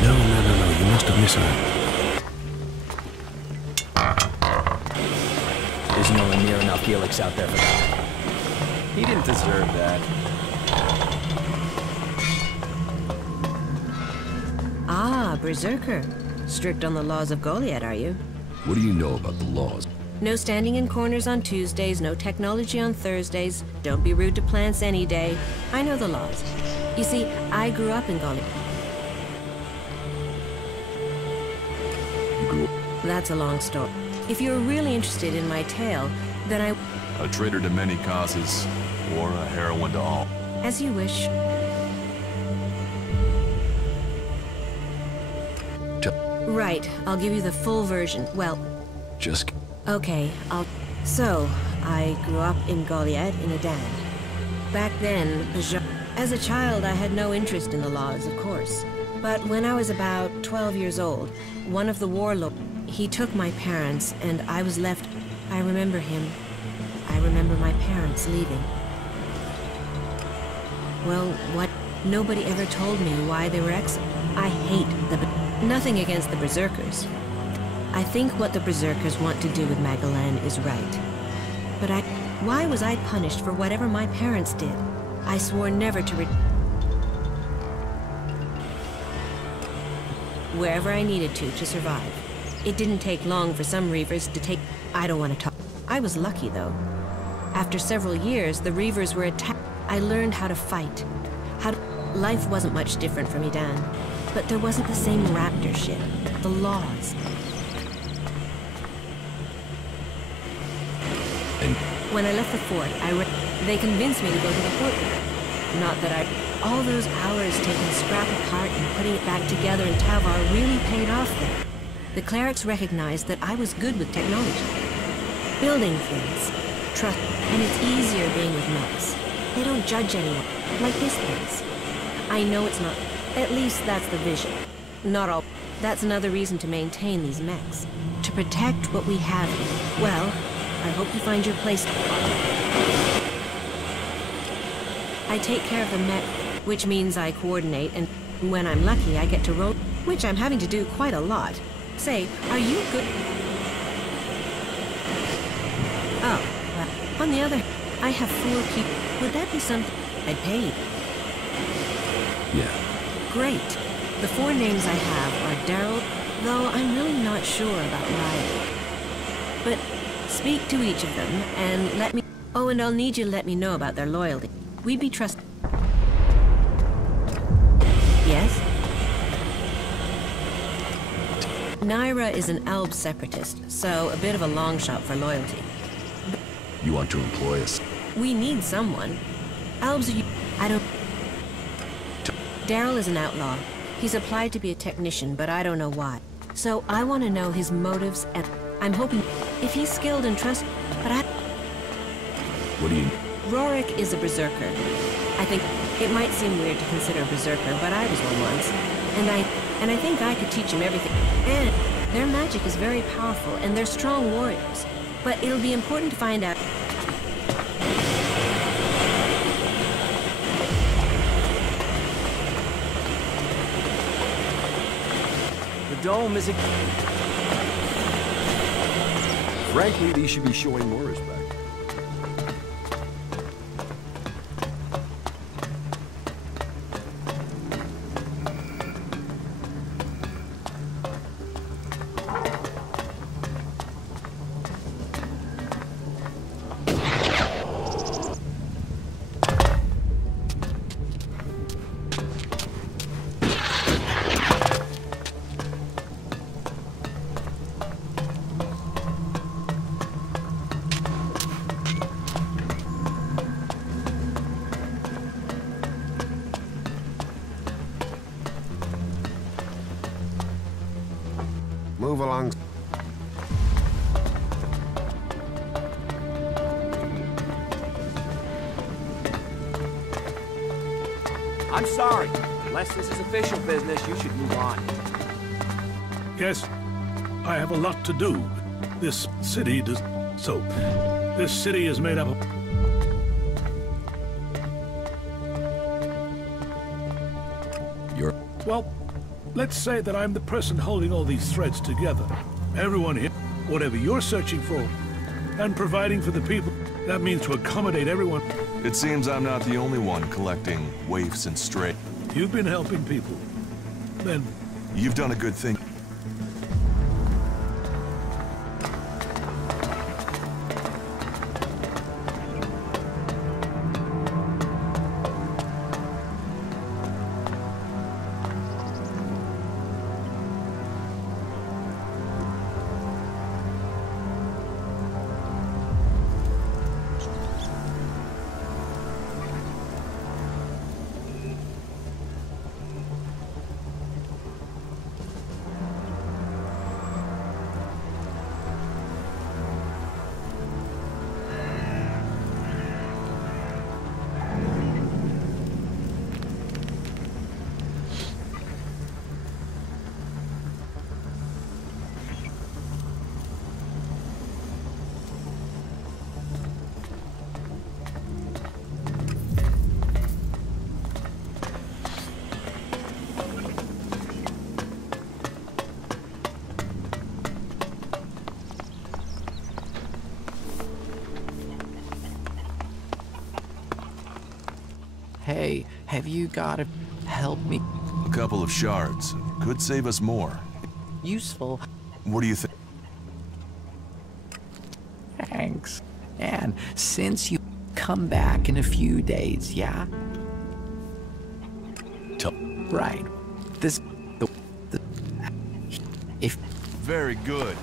No, you must have misheard. There's nowhere near enough Elex out there for that. He didn't deserve that. Ah, Berserker. Strict on the laws of Goliath, are you? What do you know about the laws? No standing in corners on Tuesdays, no technology on Thursdays, don't be rude to plants any day. I know the laws. You see, I grew up in Goliath. You grew up? That's a long story. If you're really interested in my tale, then I... A traitor to many causes, or a heroine to all. As you wish. Right, I'll give you the full version. Well... Just... Okay, So, I grew up in Goliath in a dam. Back then, as a child, I had no interest in the laws, of course. But when I was about 12 years old, one of the warlords, he took my parents, and I was left. I remember him. I remember my parents leaving. Well, what? Nobody ever told me why they were exiled. I hate nothing against the Berserkers. I think what the Berserkers want to do with Magellan is right. But why was I punished for whatever my parents did? I swore never to wherever I needed to survive. It didn't take long for some Reavers to take... I don't want to talk. I was lucky, though. After several years, the Reavers were attacked. I learned how to fight. Life wasn't much different for me, Dan. But there wasn't the same raptor shit. The laws. When I left the fort, they convinced me to go to the port. Not that all those hours taking scrap apart and putting it back together in Tavar really paid off there. The clerics recognized that I was good with technology. Building things. Trust. And it's easier being with mechs. They don't judge anyone, like this place. I know it's not. At least that's the vision. Not all. That's another reason to maintain these mechs. To protect what we have here. Well, I hope you find your place. I take care of the mech, which means I coordinate, and when I'm lucky, I get to roll, which I'm having to do quite a lot. Say, are you good? Oh, well, on the other, I have 4 people. Would that be something I'd pay? Yeah. Great. The 4 names I have are Daryl, though I'm really not sure about Riley. But speak to each of them and let me... Oh, and I'll need you to let me know about their loyalty. We'd be trusted. Yes? Naira is an Alb separatist, so a bit of a long shot for loyalty. You want to employ us? We need someone. Albs are... I don't... Daryl is an outlaw. He's applied to be a technician, but I don't know why. So I want to know his motives, and I'm hoping if he's skilled and trusted, but I... What do you... Rorik is a berserker. I think it might seem weird to consider a berserker, but I was one once. And I think I could teach him everything. And their magic is very powerful, and they're strong warriors. But it'll be important to find out... The dome is a... Frankly, these should be showing more respect. Move along. I'm sorry. Unless this is official business, you should move on. Yes, I have a lot to do. This city does... So, this city is made up of... You're... Well, let's say that I'm the person holding all these threads together. Everyone here, whatever you're searching for, and providing for the people, that means to accommodate everyone. It seems I'm not the only one collecting waifs and stray. You've been helping people. Then... You've done a good thing. Have you got to help me? A couple of shards could save us more. Useful. What do you think? Thanks. And since you come back in a few days, yeah? Right. This... If... Very good.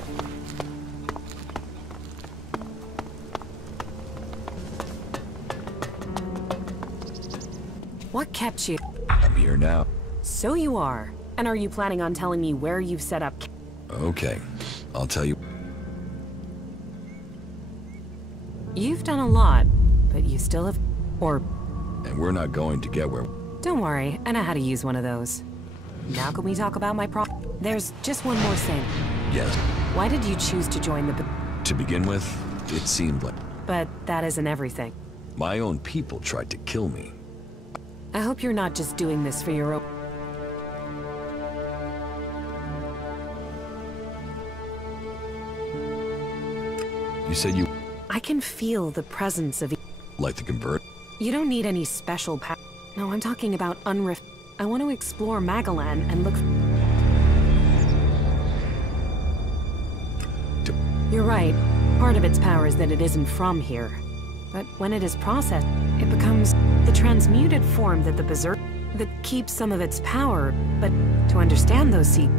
What kept you? I'm here now. So you are. And are you planning on telling me where you've set up? Okay, I'll tell you. You've done a lot, but you still have... Or... And we're not going to get where... Don't worry, I know how to use one of those. Now can we talk about my There's just one more thing. Yes. Why did you choose to join the... To begin with, it seemed like... But that isn't everything. My own people tried to kill me. I hope you're not just doing this for your own... You said you... I can feel the presence of... Like the convert? You don't need any special power. No, I'm talking about I want to explore Magalan and look... You're right. Part of its power is that it isn't from here. But when it is processed, it becomes the transmuted form that the Berserk... that keeps some of its power, but to understand those seeds...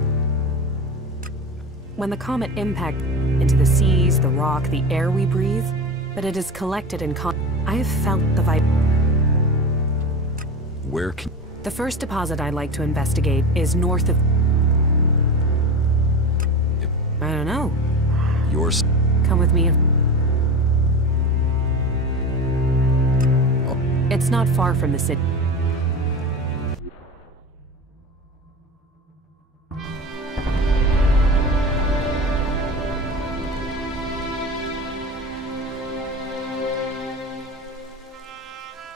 When the comet impacts into the seas, the rock, the air we breathe, but it is collected in I have felt the Where can... The first deposit I'd like to investigate is north of... I don't know. Yours? Come with me. It's not far from the city.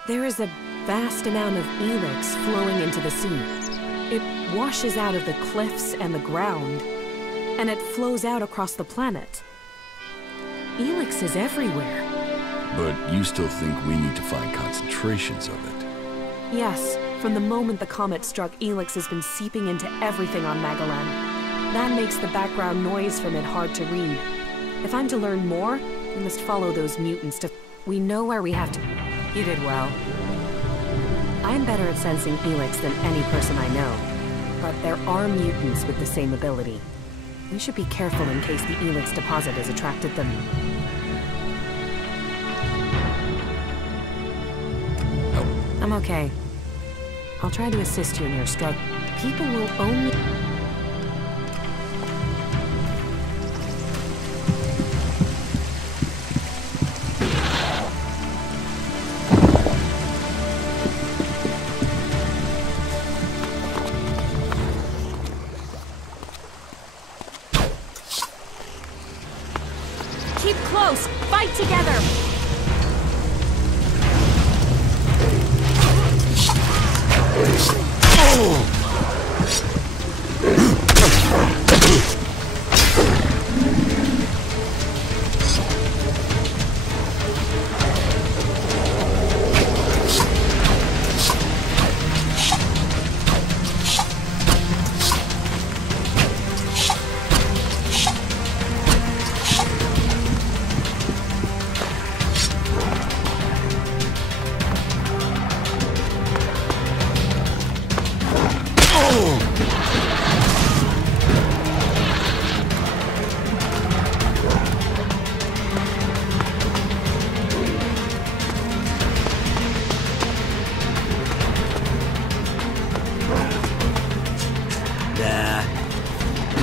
There is a vast amount of Elex flowing into the sea. It washes out of the cliffs and the ground, and it flows out across the planet. Elex is everywhere. But you still think we need to find concentrations of it? Yes, from the moment the comet struck, Elex has been seeping into everything on Magalan. That makes the background noise from it hard to read. If I'm to learn more, we must follow those mutants to... We know where we have to... You did well. I'm better at sensing Elex than any person I know, but there are mutants with the same ability. We should be careful in case the Elex deposit has attracted them. I'm okay. I'll try to assist you in your struggle. People will only... Keep close! Fight together!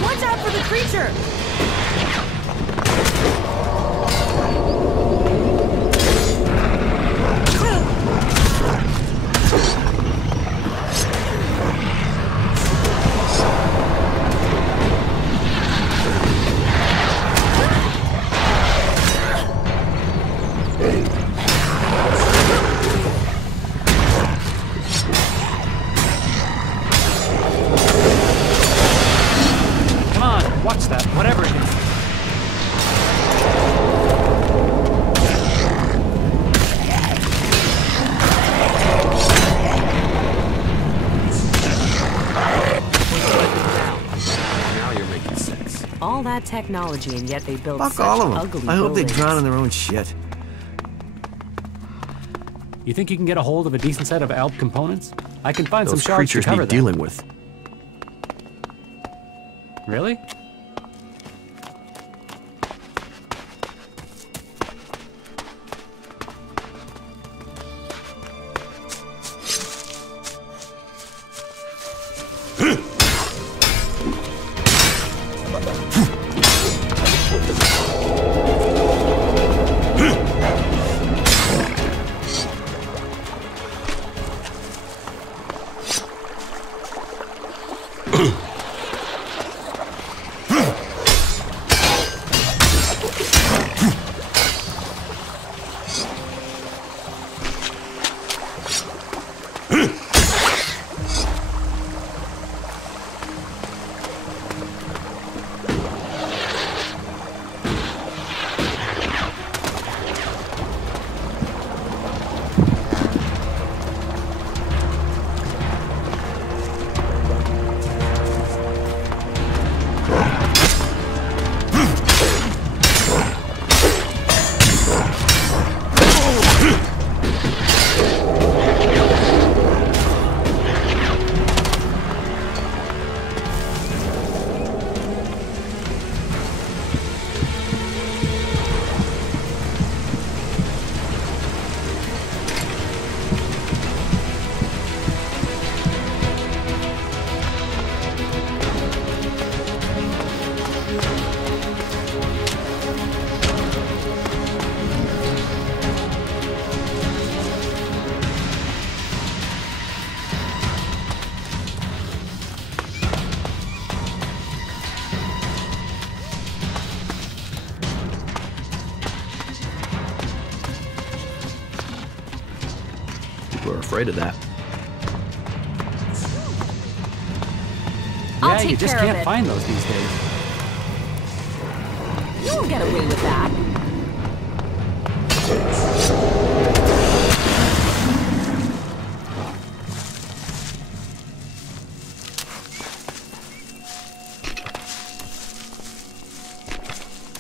Watch out for the creature! Come on, watch that. Whatever. that technology, and yet they build Fuck such all of them. ugly I hope they buildings. drown in their own shit. You think you can get a hold of a decent set of Alp components? I can find Those some shards to creatures cover need them. dealing with. Really? People are afraid of that. I'll Yeah, you take just care of can't it. find those these days. You won't get away with that.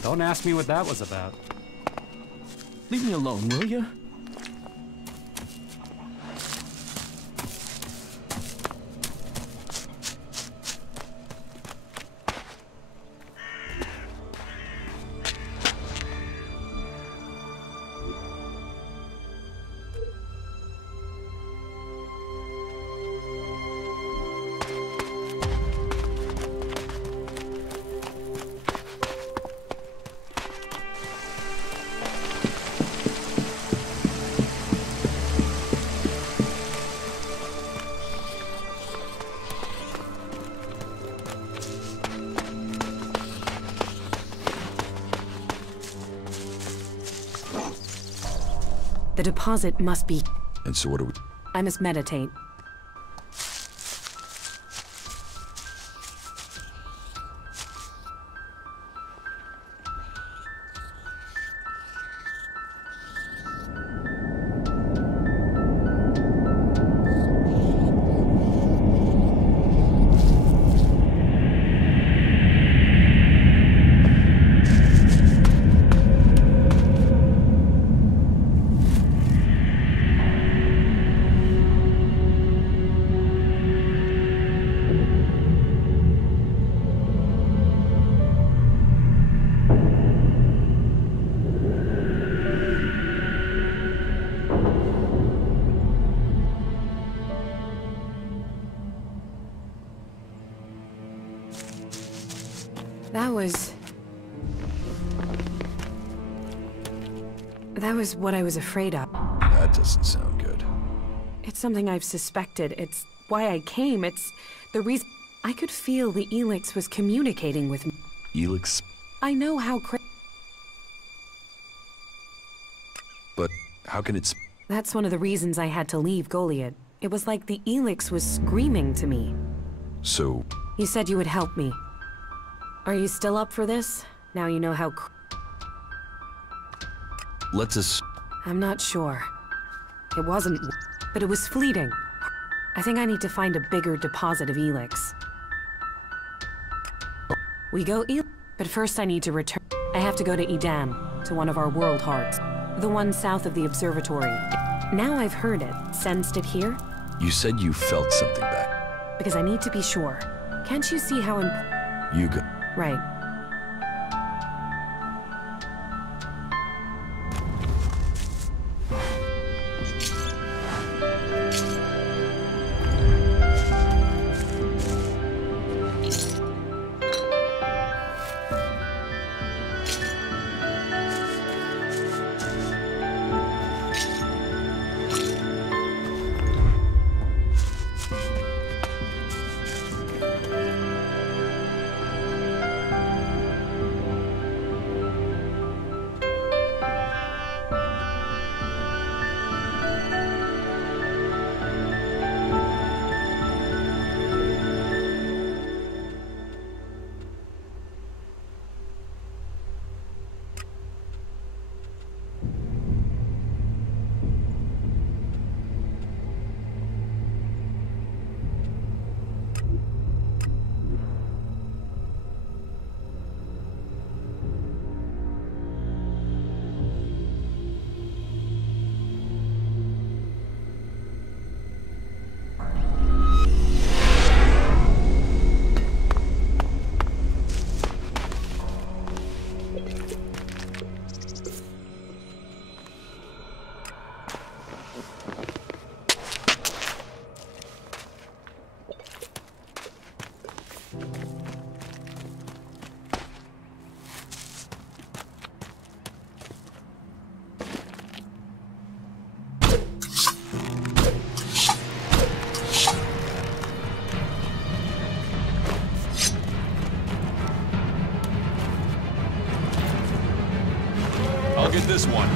Don't ask me what that was about. Leave me alone, will you? The deposit must be... And so what do we... I must meditate. That was what I was afraid of. That doesn't sound good. It's something I've suspected. It's why I came. It's the reason I could feel the Elex was communicating with me. Elex? I know how But how can it... That's one of the reasons I had to leave Goliath. It was like the Elex was screaming to me. So... You said you would help me. Are you still up for this? Now you know how Let's us... I'm not sure. It wasn't, but it was fleeting. I think I need to find a bigger deposit of Elex. We go But first I need to return. I have to go to Edam, to one of our world hearts. The one south of the observatory. Now I've heard it, sensed it here. You said you felt something back. Because I need to be sure. Can't you see how You go. Right. I'll get this one.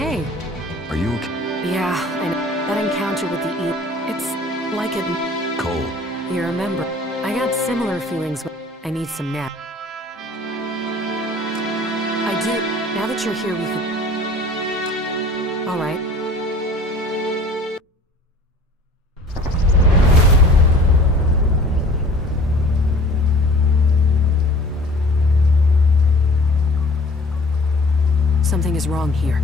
Hey. Are you okay? Yeah, I know. That encounter with the eel, it's like it... Cole. You remember, I got similar feelings when I need some nap. I do. Now that you're here, we could... All right. Something is wrong here.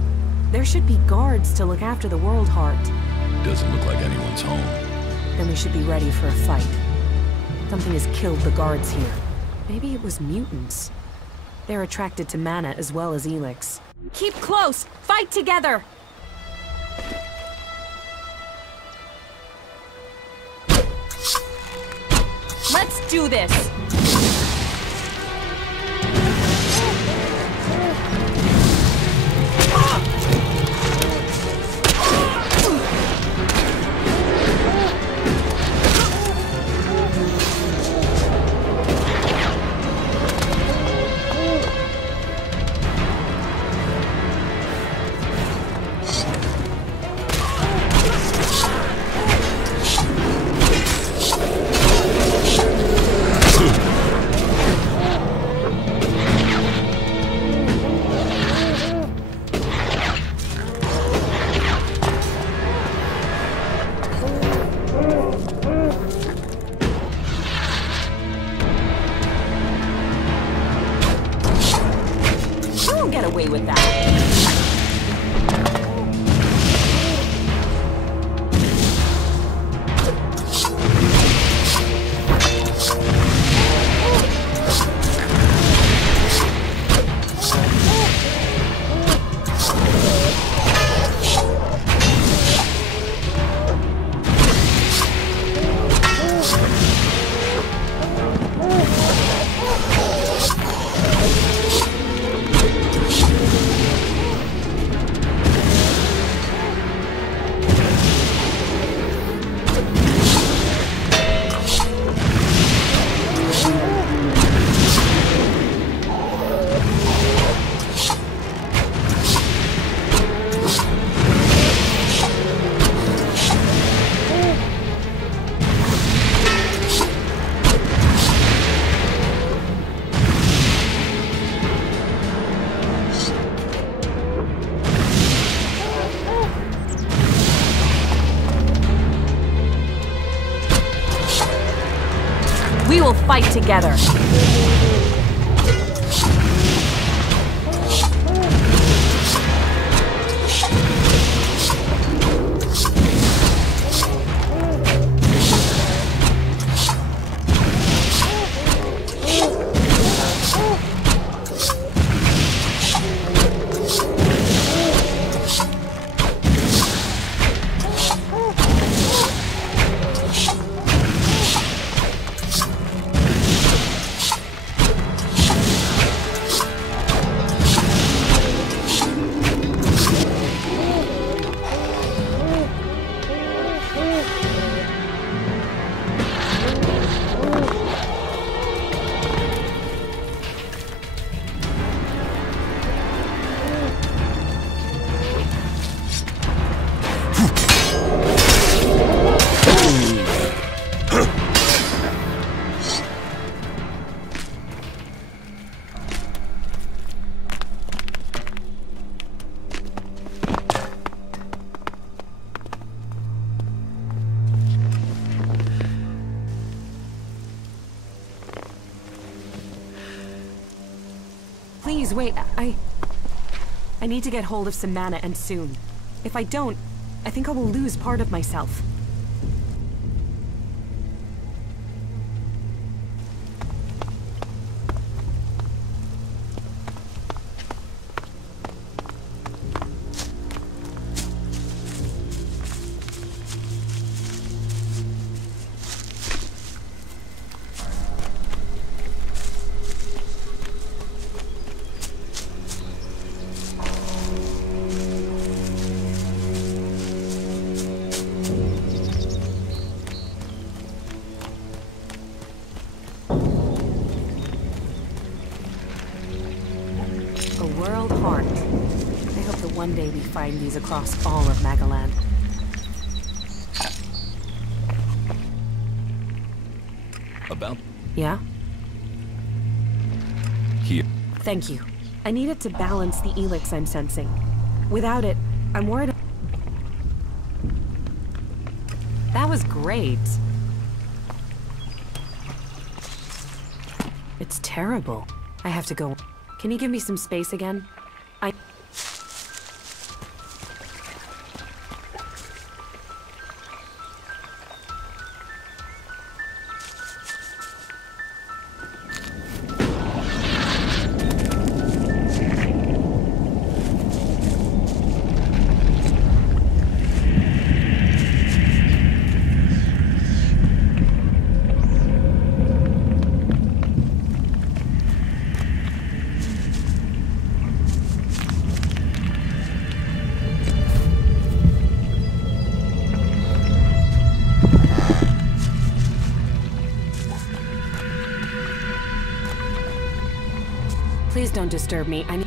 There should be guards to look after the World Heart. Doesn't look like anyone's home. Then we should be ready for a fight. Something has killed the guards here. Maybe it was mutants. They're attracted to mana as well as Elex. Keep close! Fight together! Let's do this! will fight together. Please, wait, I need to get hold of some mana, and soon. If I don't, I think I will lose part of myself. One day we find these across all of Magaland. About? Yeah? Here. Thank you. I need it to balance the Elex I'm sensing. Without it, I'm worried. That was great. It's terrible. I have to go. Can you give me some space again? Please don't disturb me. I need...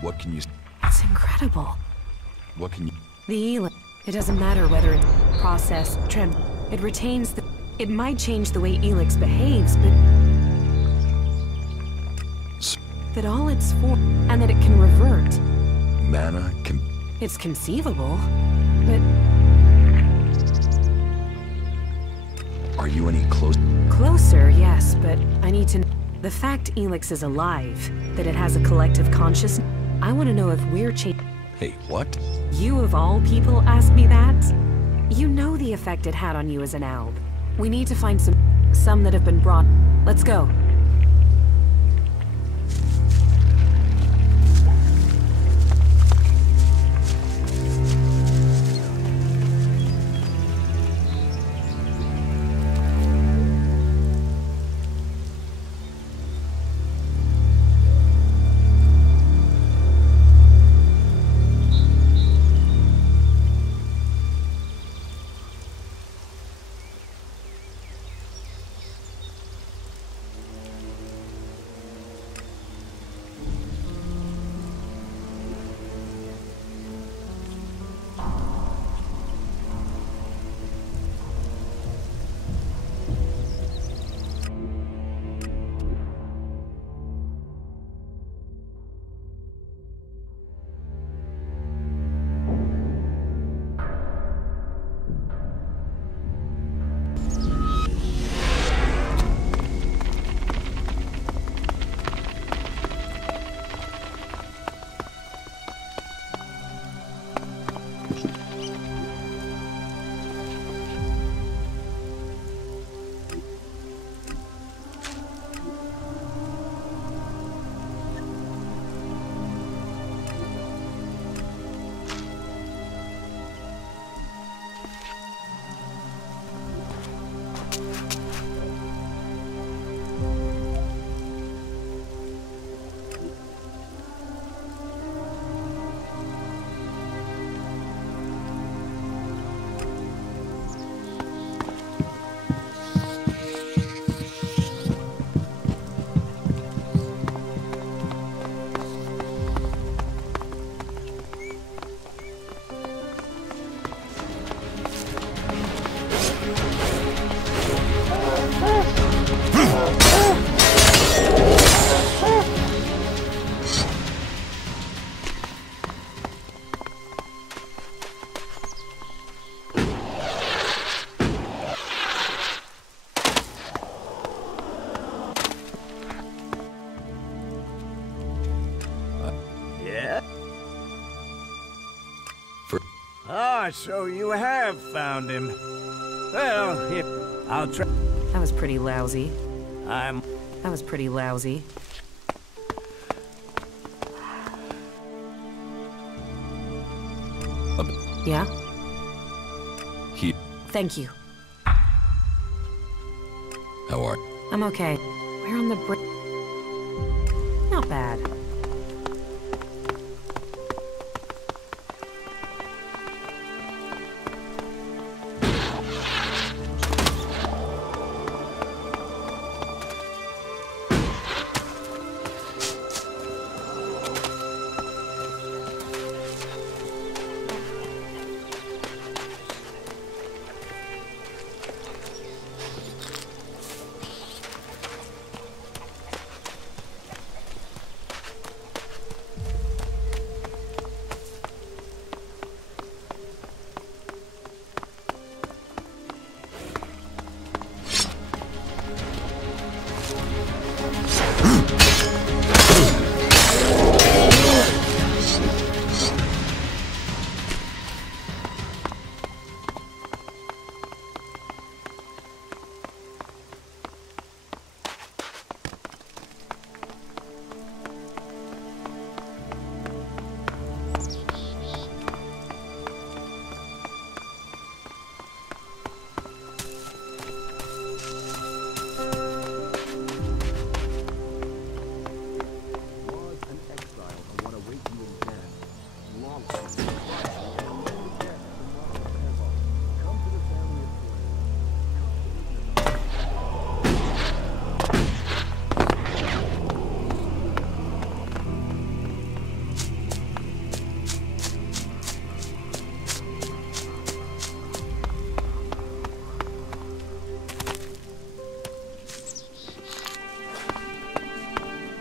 What can you... It's incredible. What can you... The Elex. It doesn't matter whether it's process, it retains the... It might change the way Elex behaves, but... that all it's for, and that it can revert. Mana can... It's conceivable, but... Are you any close? Closer, yes, but I need to... The fact Elex is alive, that it has a collective consciousness, I want to know if we're changing... Hey, what? You of all people ask me that? You know the effect it had on you as an alb. We need to find some that have been brought. Let's go. Ah, so you have found him. Well, I'll try. That was pretty lousy. That was pretty lousy. Yeah? Thank you. How are you? I'm okay. We're on the bridge. Not bad.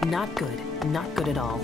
Not good. Not good at all.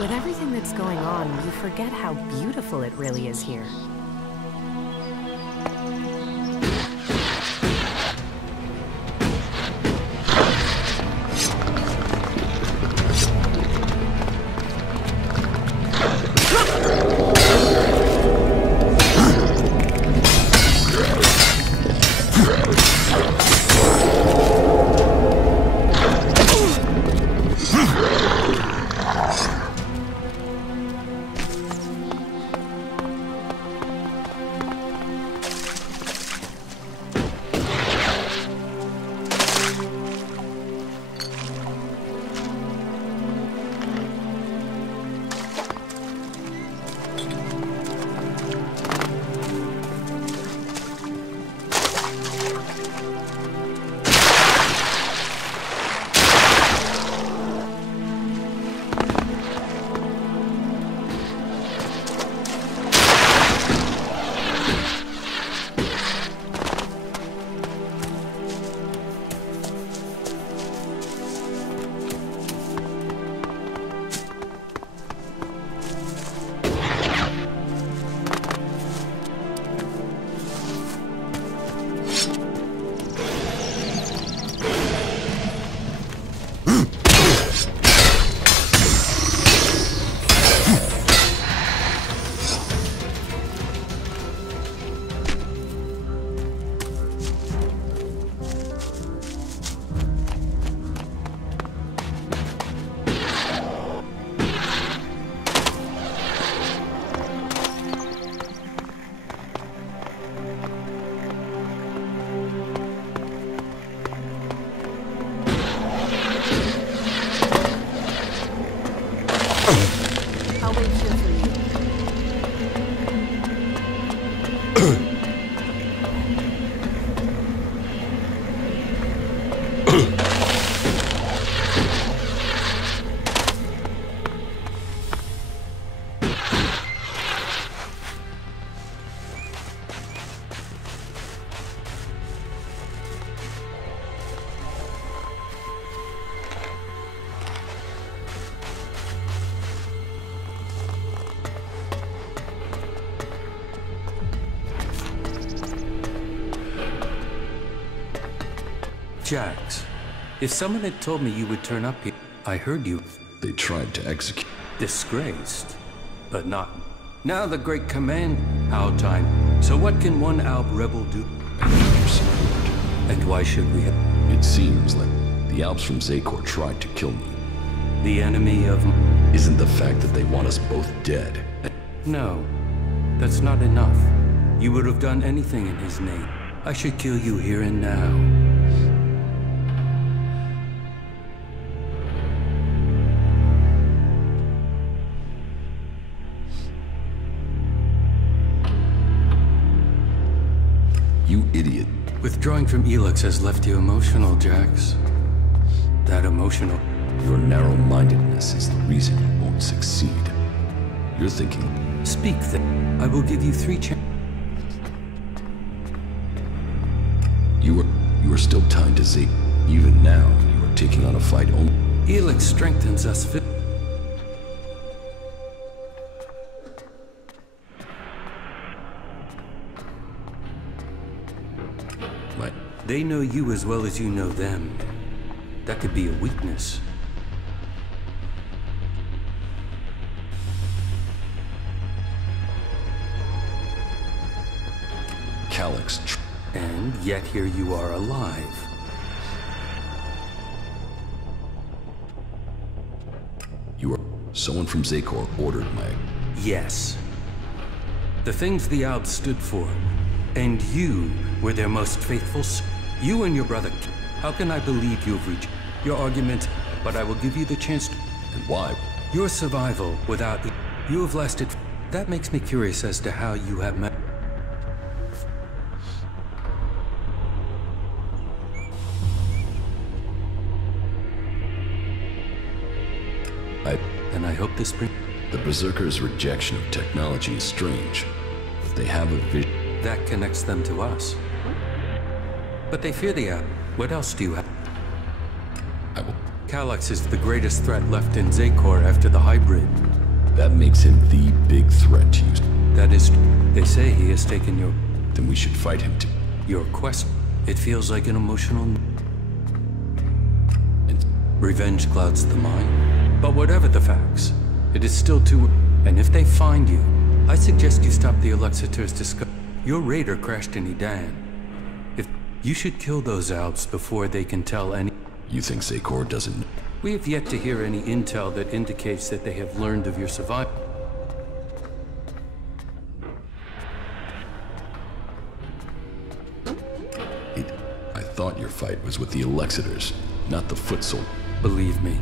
With everything that's going on, you forget how beautiful it really is here. Jax, if someone had told me you would turn up here, I heard you. They tried to execute. Disgraced, but not. Now the great command, our time. So what can one Alb rebel do? I need your support. And why should we? It seems like the Alps from Zakor tried to kill me. The enemy of... Isn't the fact that they want us both dead? No, that's not enough. You would have done anything in his name. I should kill you here and now. You idiot. Withdrawing from Elex has left you emotional, Jax. That emotional. Your narrow-mindedness is the reason you won't succeed. You're thinking... Speak then. I will give you 3 chances. You are still tied to Zakor. Even now, you are taking on a fight only... Elex strengthens us. They know you as well as you know them. That could be a weakness. Calyx. And yet here you are alive. You are... Someone from Zakor ordered my... Yes. The things the Alps stood for. And you were their most faithful... You and your brother. How can I believe you have reached your argument, but I will give you the chance to... And why? Your survival without... You have lasted... That makes me curious as to how you have met... And I hope this brings... The Berserkers' rejection of technology is strange. But they have a vision... That connects them to us. But they fear the App. What else do you have? I will... Calyx is the greatest threat left in Zakor after the hybrid. That makes him the big threat to you. That is... They say he has taken your... Then we should fight him to... Your quest. It feels like an emotional... Revenge clouds the mind. But whatever the facts, it is still too... And if they find you, I suggest you stop the Alexiters' discovery. Your raider crashed in Edan. If you should kill those Alps before they can tell any... You think Zakor doesn't... We have yet to hear any intel that indicates that they have learned of your survival. I thought your fight was with the Alexiters, not the foot soldiers. Believe me,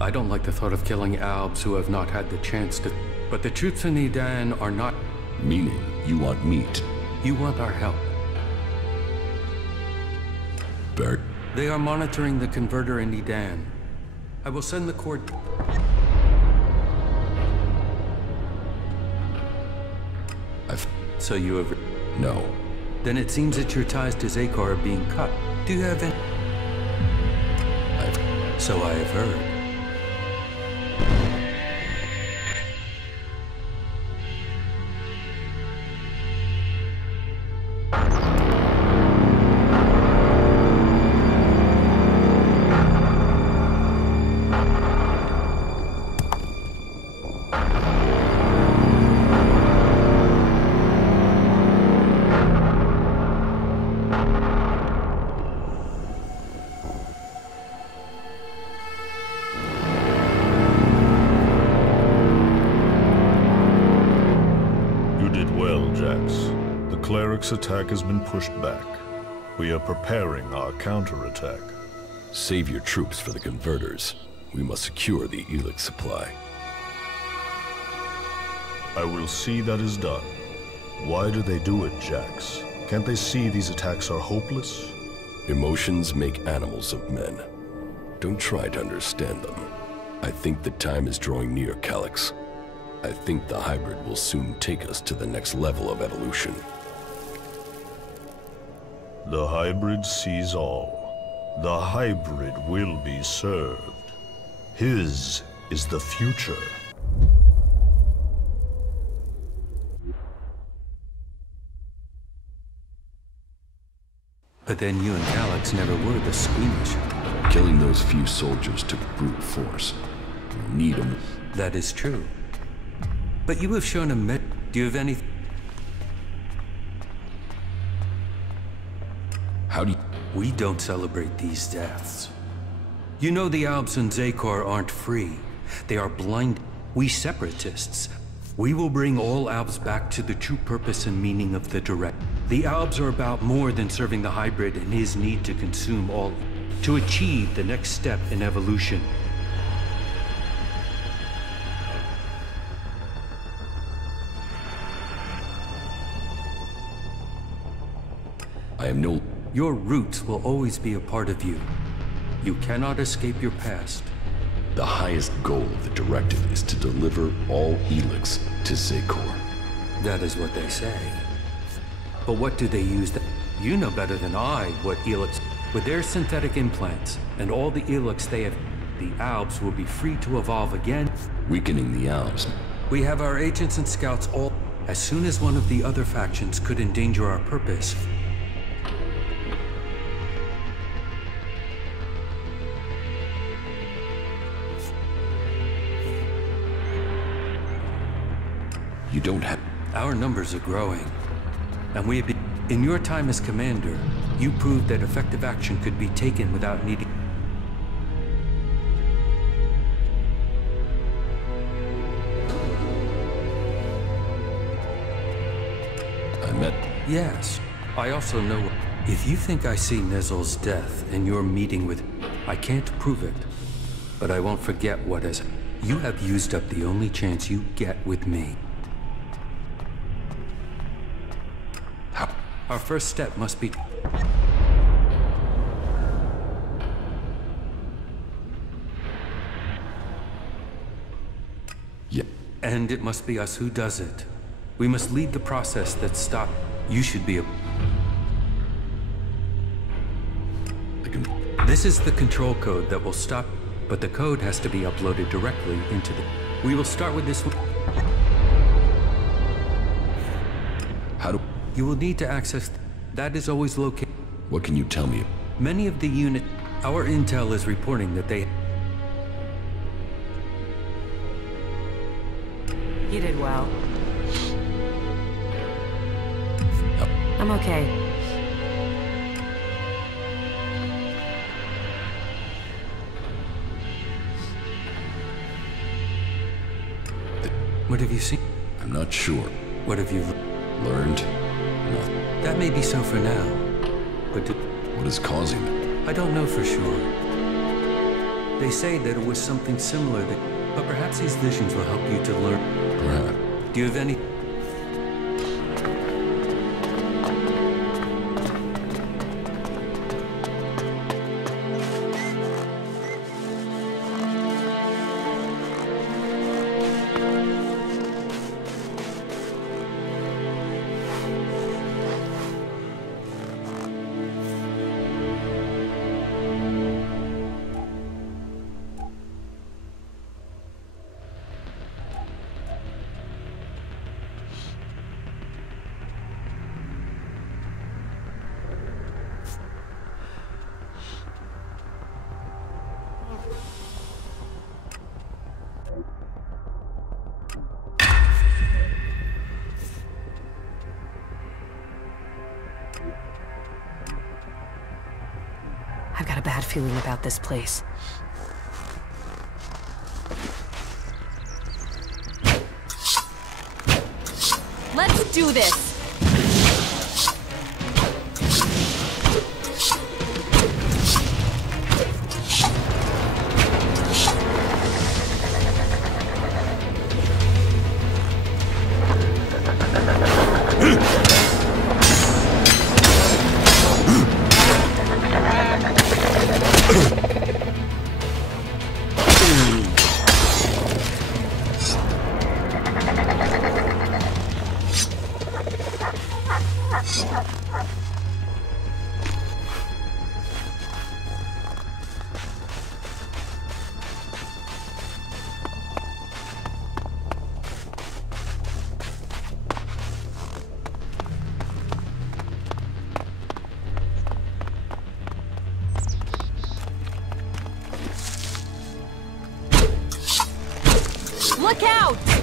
I don't like the thought of killing Albs who have not had the chance to... But the troops in Edan are not... Meaning, you want meat. You want our help. Bert. They are monitoring the converter in Edan. I will send the cord... So you have... No. Then it seems that your ties to Zakor are being cut. Do you have any... So I have heard. Cleric's attack has been pushed back. We are preparing our counterattack. Save your troops for the converters. We must secure the Elex supply. I will see that is done. Why do they do it, Jax? Can't they see these attacks are hopeless? Emotions make animals of men. Don't try to understand them. I think the time is drawing near, Calyx. I think the hybrid will soon take us to the next level of evolution. The hybrid sees all. The hybrid will be served. His is the future. But then you and Alex never were the squeamish. Killing those few soldiers took brute force. We'll need them. That is true. But you have shown a Do you have any... How do you... We don't celebrate these deaths. You know the Albs and Zakor aren't free. They are blind. We separatists. We will bring all Albs back to the true purpose and meaning of the Direct. The Albs are about more than serving the hybrid and his need to consume all... to achieve the next step in evolution. I am no... Your roots will always be a part of you. You cannot escape your past. The highest goal of the Directive is to deliver all Elex to Zakor. That is what they say. But what do they use that? You know better than I what Elex... With their synthetic implants and all the Elex they have, the Albs will be free to evolve again. Weakening the Albs. We have our agents and scouts all... As soon as one of the other factions could endanger our purpose, you don't have... Our numbers are growing, and we have been... In your time as commander, you proved that effective action could be taken without needing... I met... Yes, I also know... If you think I see Nizzle's death in your meeting with... I can't prove it, but I won't forget what has... You have used up the only chance you get with me. Our first step must be... Yeah. And it must be us who does it. We must lead the process that stops... You should be a... This is the control code that will stop... But the code has to be uploaded directly into the... We will start with this one. How do... You will need to access... That is always located... What can you tell me? Many of the unit... Our intel is reporting that they... You did well. I'm okay. What have you seen? I'm not sure. What have you learned? Nothing. That may be so for now, but what is causing it? I don't know for sure. They say that it was something similar that... But perhaps these visions will help you to learn. Perhaps. Do you have any... I've got a bad feeling about this place. Let's do this! Look out!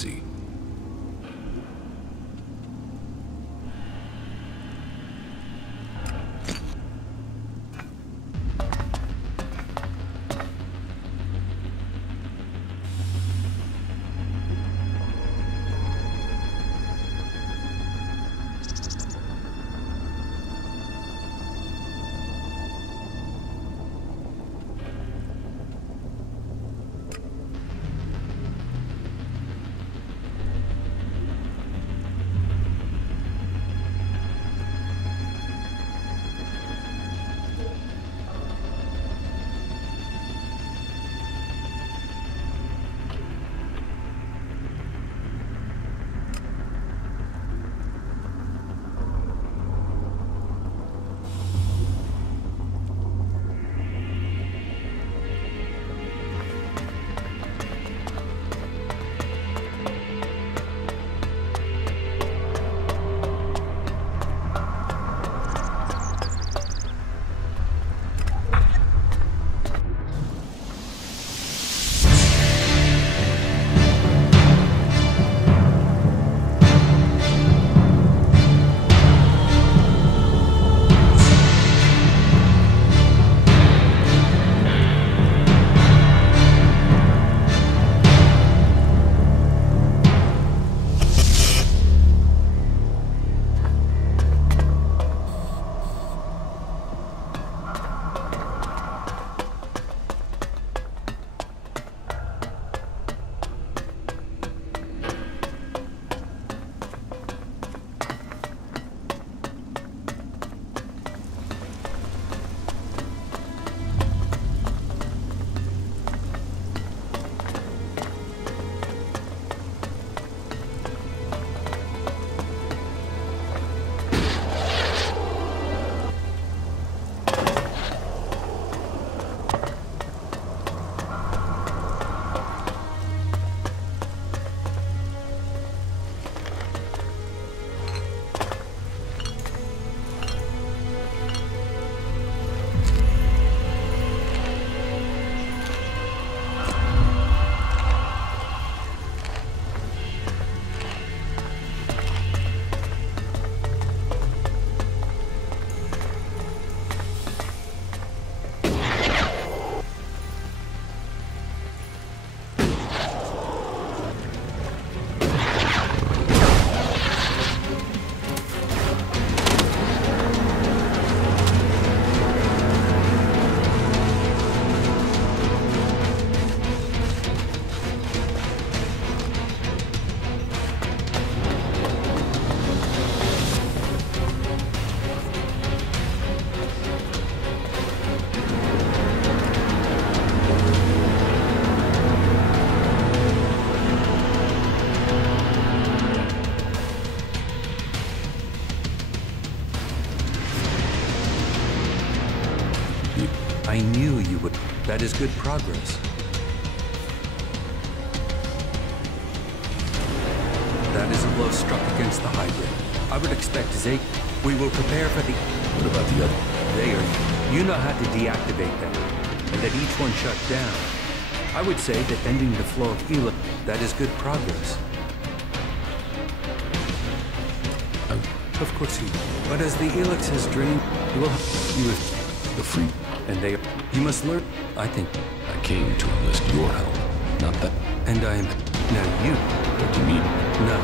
easy. I knew you would. That is good progress. That is a blow struck against the hybrid. I would expect Zeke. We will prepare for the... What about the other? They are... You know how to deactivate them, and that each one shut down. I would say that ending the flow of Elex, that is good progress. Of course you will. But as the Elex has drained, you will... You have... The free... And they... You must learn... I think... I came to enlist your help, not that... And I am... Now you... What do you mean? No.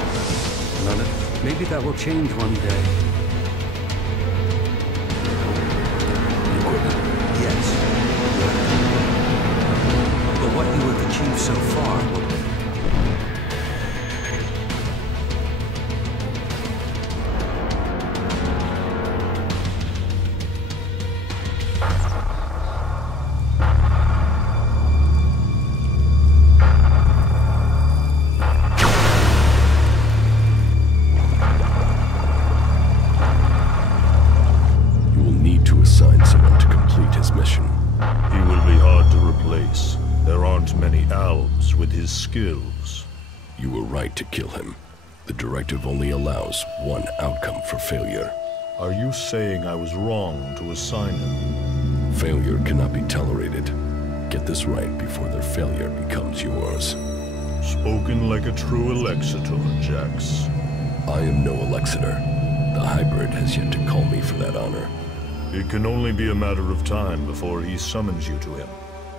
None of... Maybe that will change one day. Equipment? Yes. But what you have achieved so far will... Skills. You were right to kill him. The directive only allows one outcome for failure. Are you saying I was wrong to assign him? Failure cannot be tolerated. Get this right before their failure becomes yours. Spoken like a true Elexitor, Jax. I am no Elexitor. The hybrid has yet to call me for that honor. It can only be a matter of time before he summons you to him.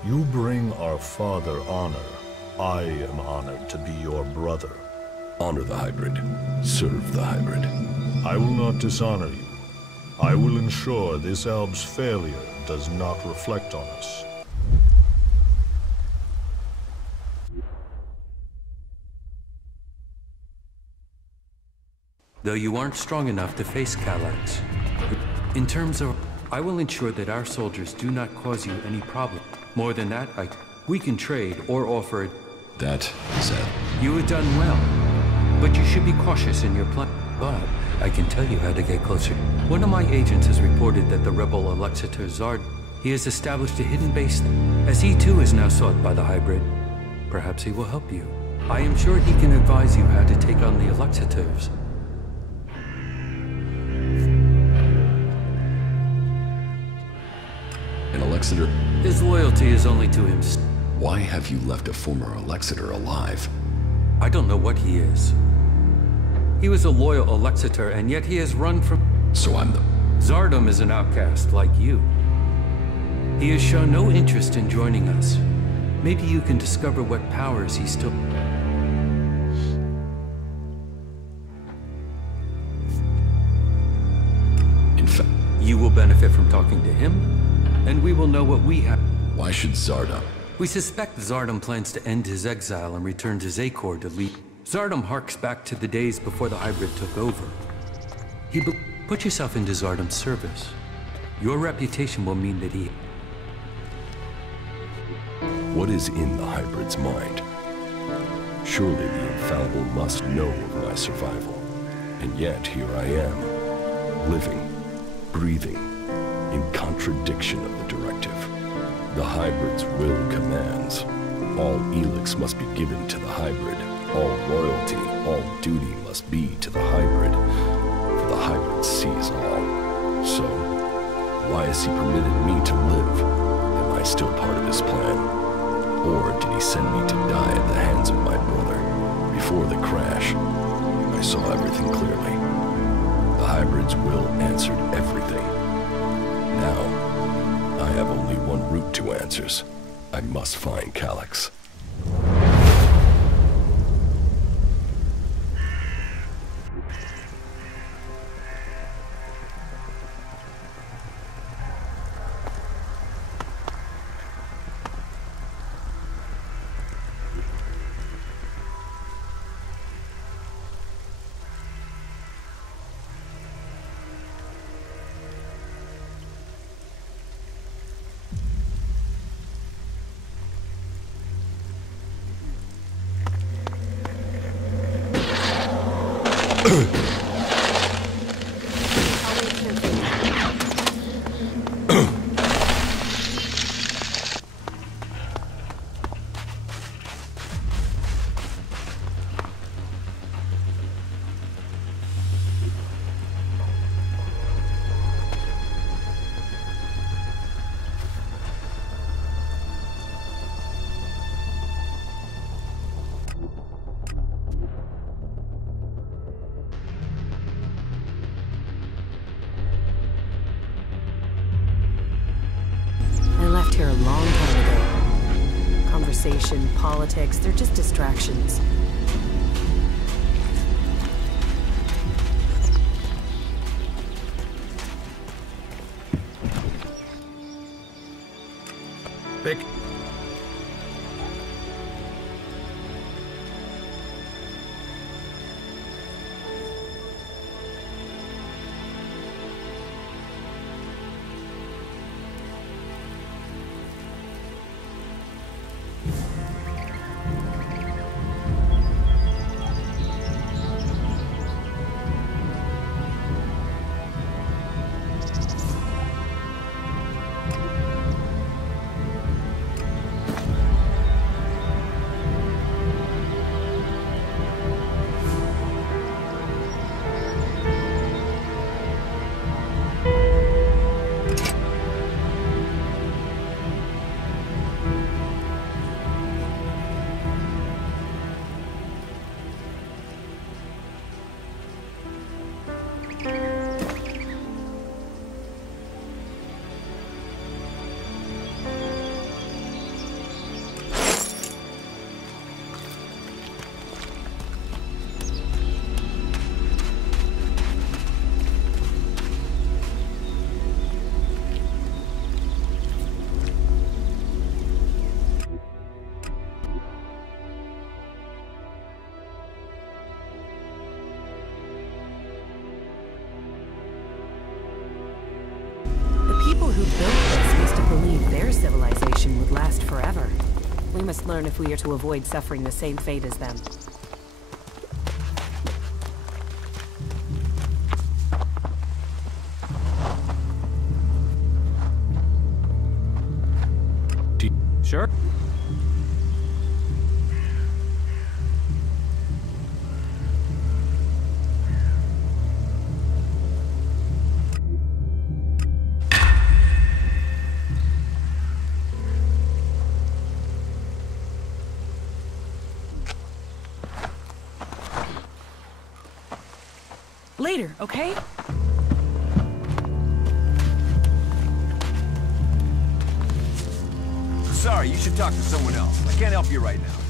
You bring our father honor. I am honored to be your brother. Honor the hybrid. Serve the hybrid. I will not dishonor you. I will ensure this alb's failure does not reflect on us. Though you aren't strong enough to face Elex, in terms of, I will ensure that our soldiers do not cause you any problem. More than that, we can trade or offer it. That is it. You have done well, but you should be cautious in your plan. But I can tell you how to get closer. One of my agents has reported that the rebel Elexitor Zard, he has established a hidden base, as he too is now sought by the hybrid. Perhaps he will help you. I am sure he can advise you how to take on the Elexitors. An Elexitor? His loyalty is only to him. Why have you left a former Elexitor alive? I don't know what he is. He was a loyal Elexitor, and yet he has run from... So I'm the... Zardom is an outcast like you. He has shown no interest in joining us. Maybe you can discover what powers he still... In fact... You will benefit from talking to him, and we will know what we have. Why should Zardom? We suspect Zardom plans to end his exile and return to Zakor to lead. Zardom harks back to the days before the hybrid took over. Put yourself into Zardom's service. Your reputation will mean that he... What is in the hybrid's mind? Surely the infallible must know of my survival. And yet here I am, living, breathing, in contradiction of the directive. The hybrid's will commands. All Elex must be given to the hybrid. All loyalty, all duty must be to the hybrid. For the hybrid sees all. So, why has he permitted me to live? Am I still part of his plan? Or did he send me to die at the hands of my brother? Before the crash, I saw everything clearly. The hybrid's will answered everything. Now, I have only one route to answers. I must find Elex. Here a long time ago. Conversation, politics, they're just distractions. Vic. believe their civilization would last forever. We must learn if we are to avoid suffering the same fate as them. Sure. Later, okay? Sorry, you should talk to someone else. I can't help you right now.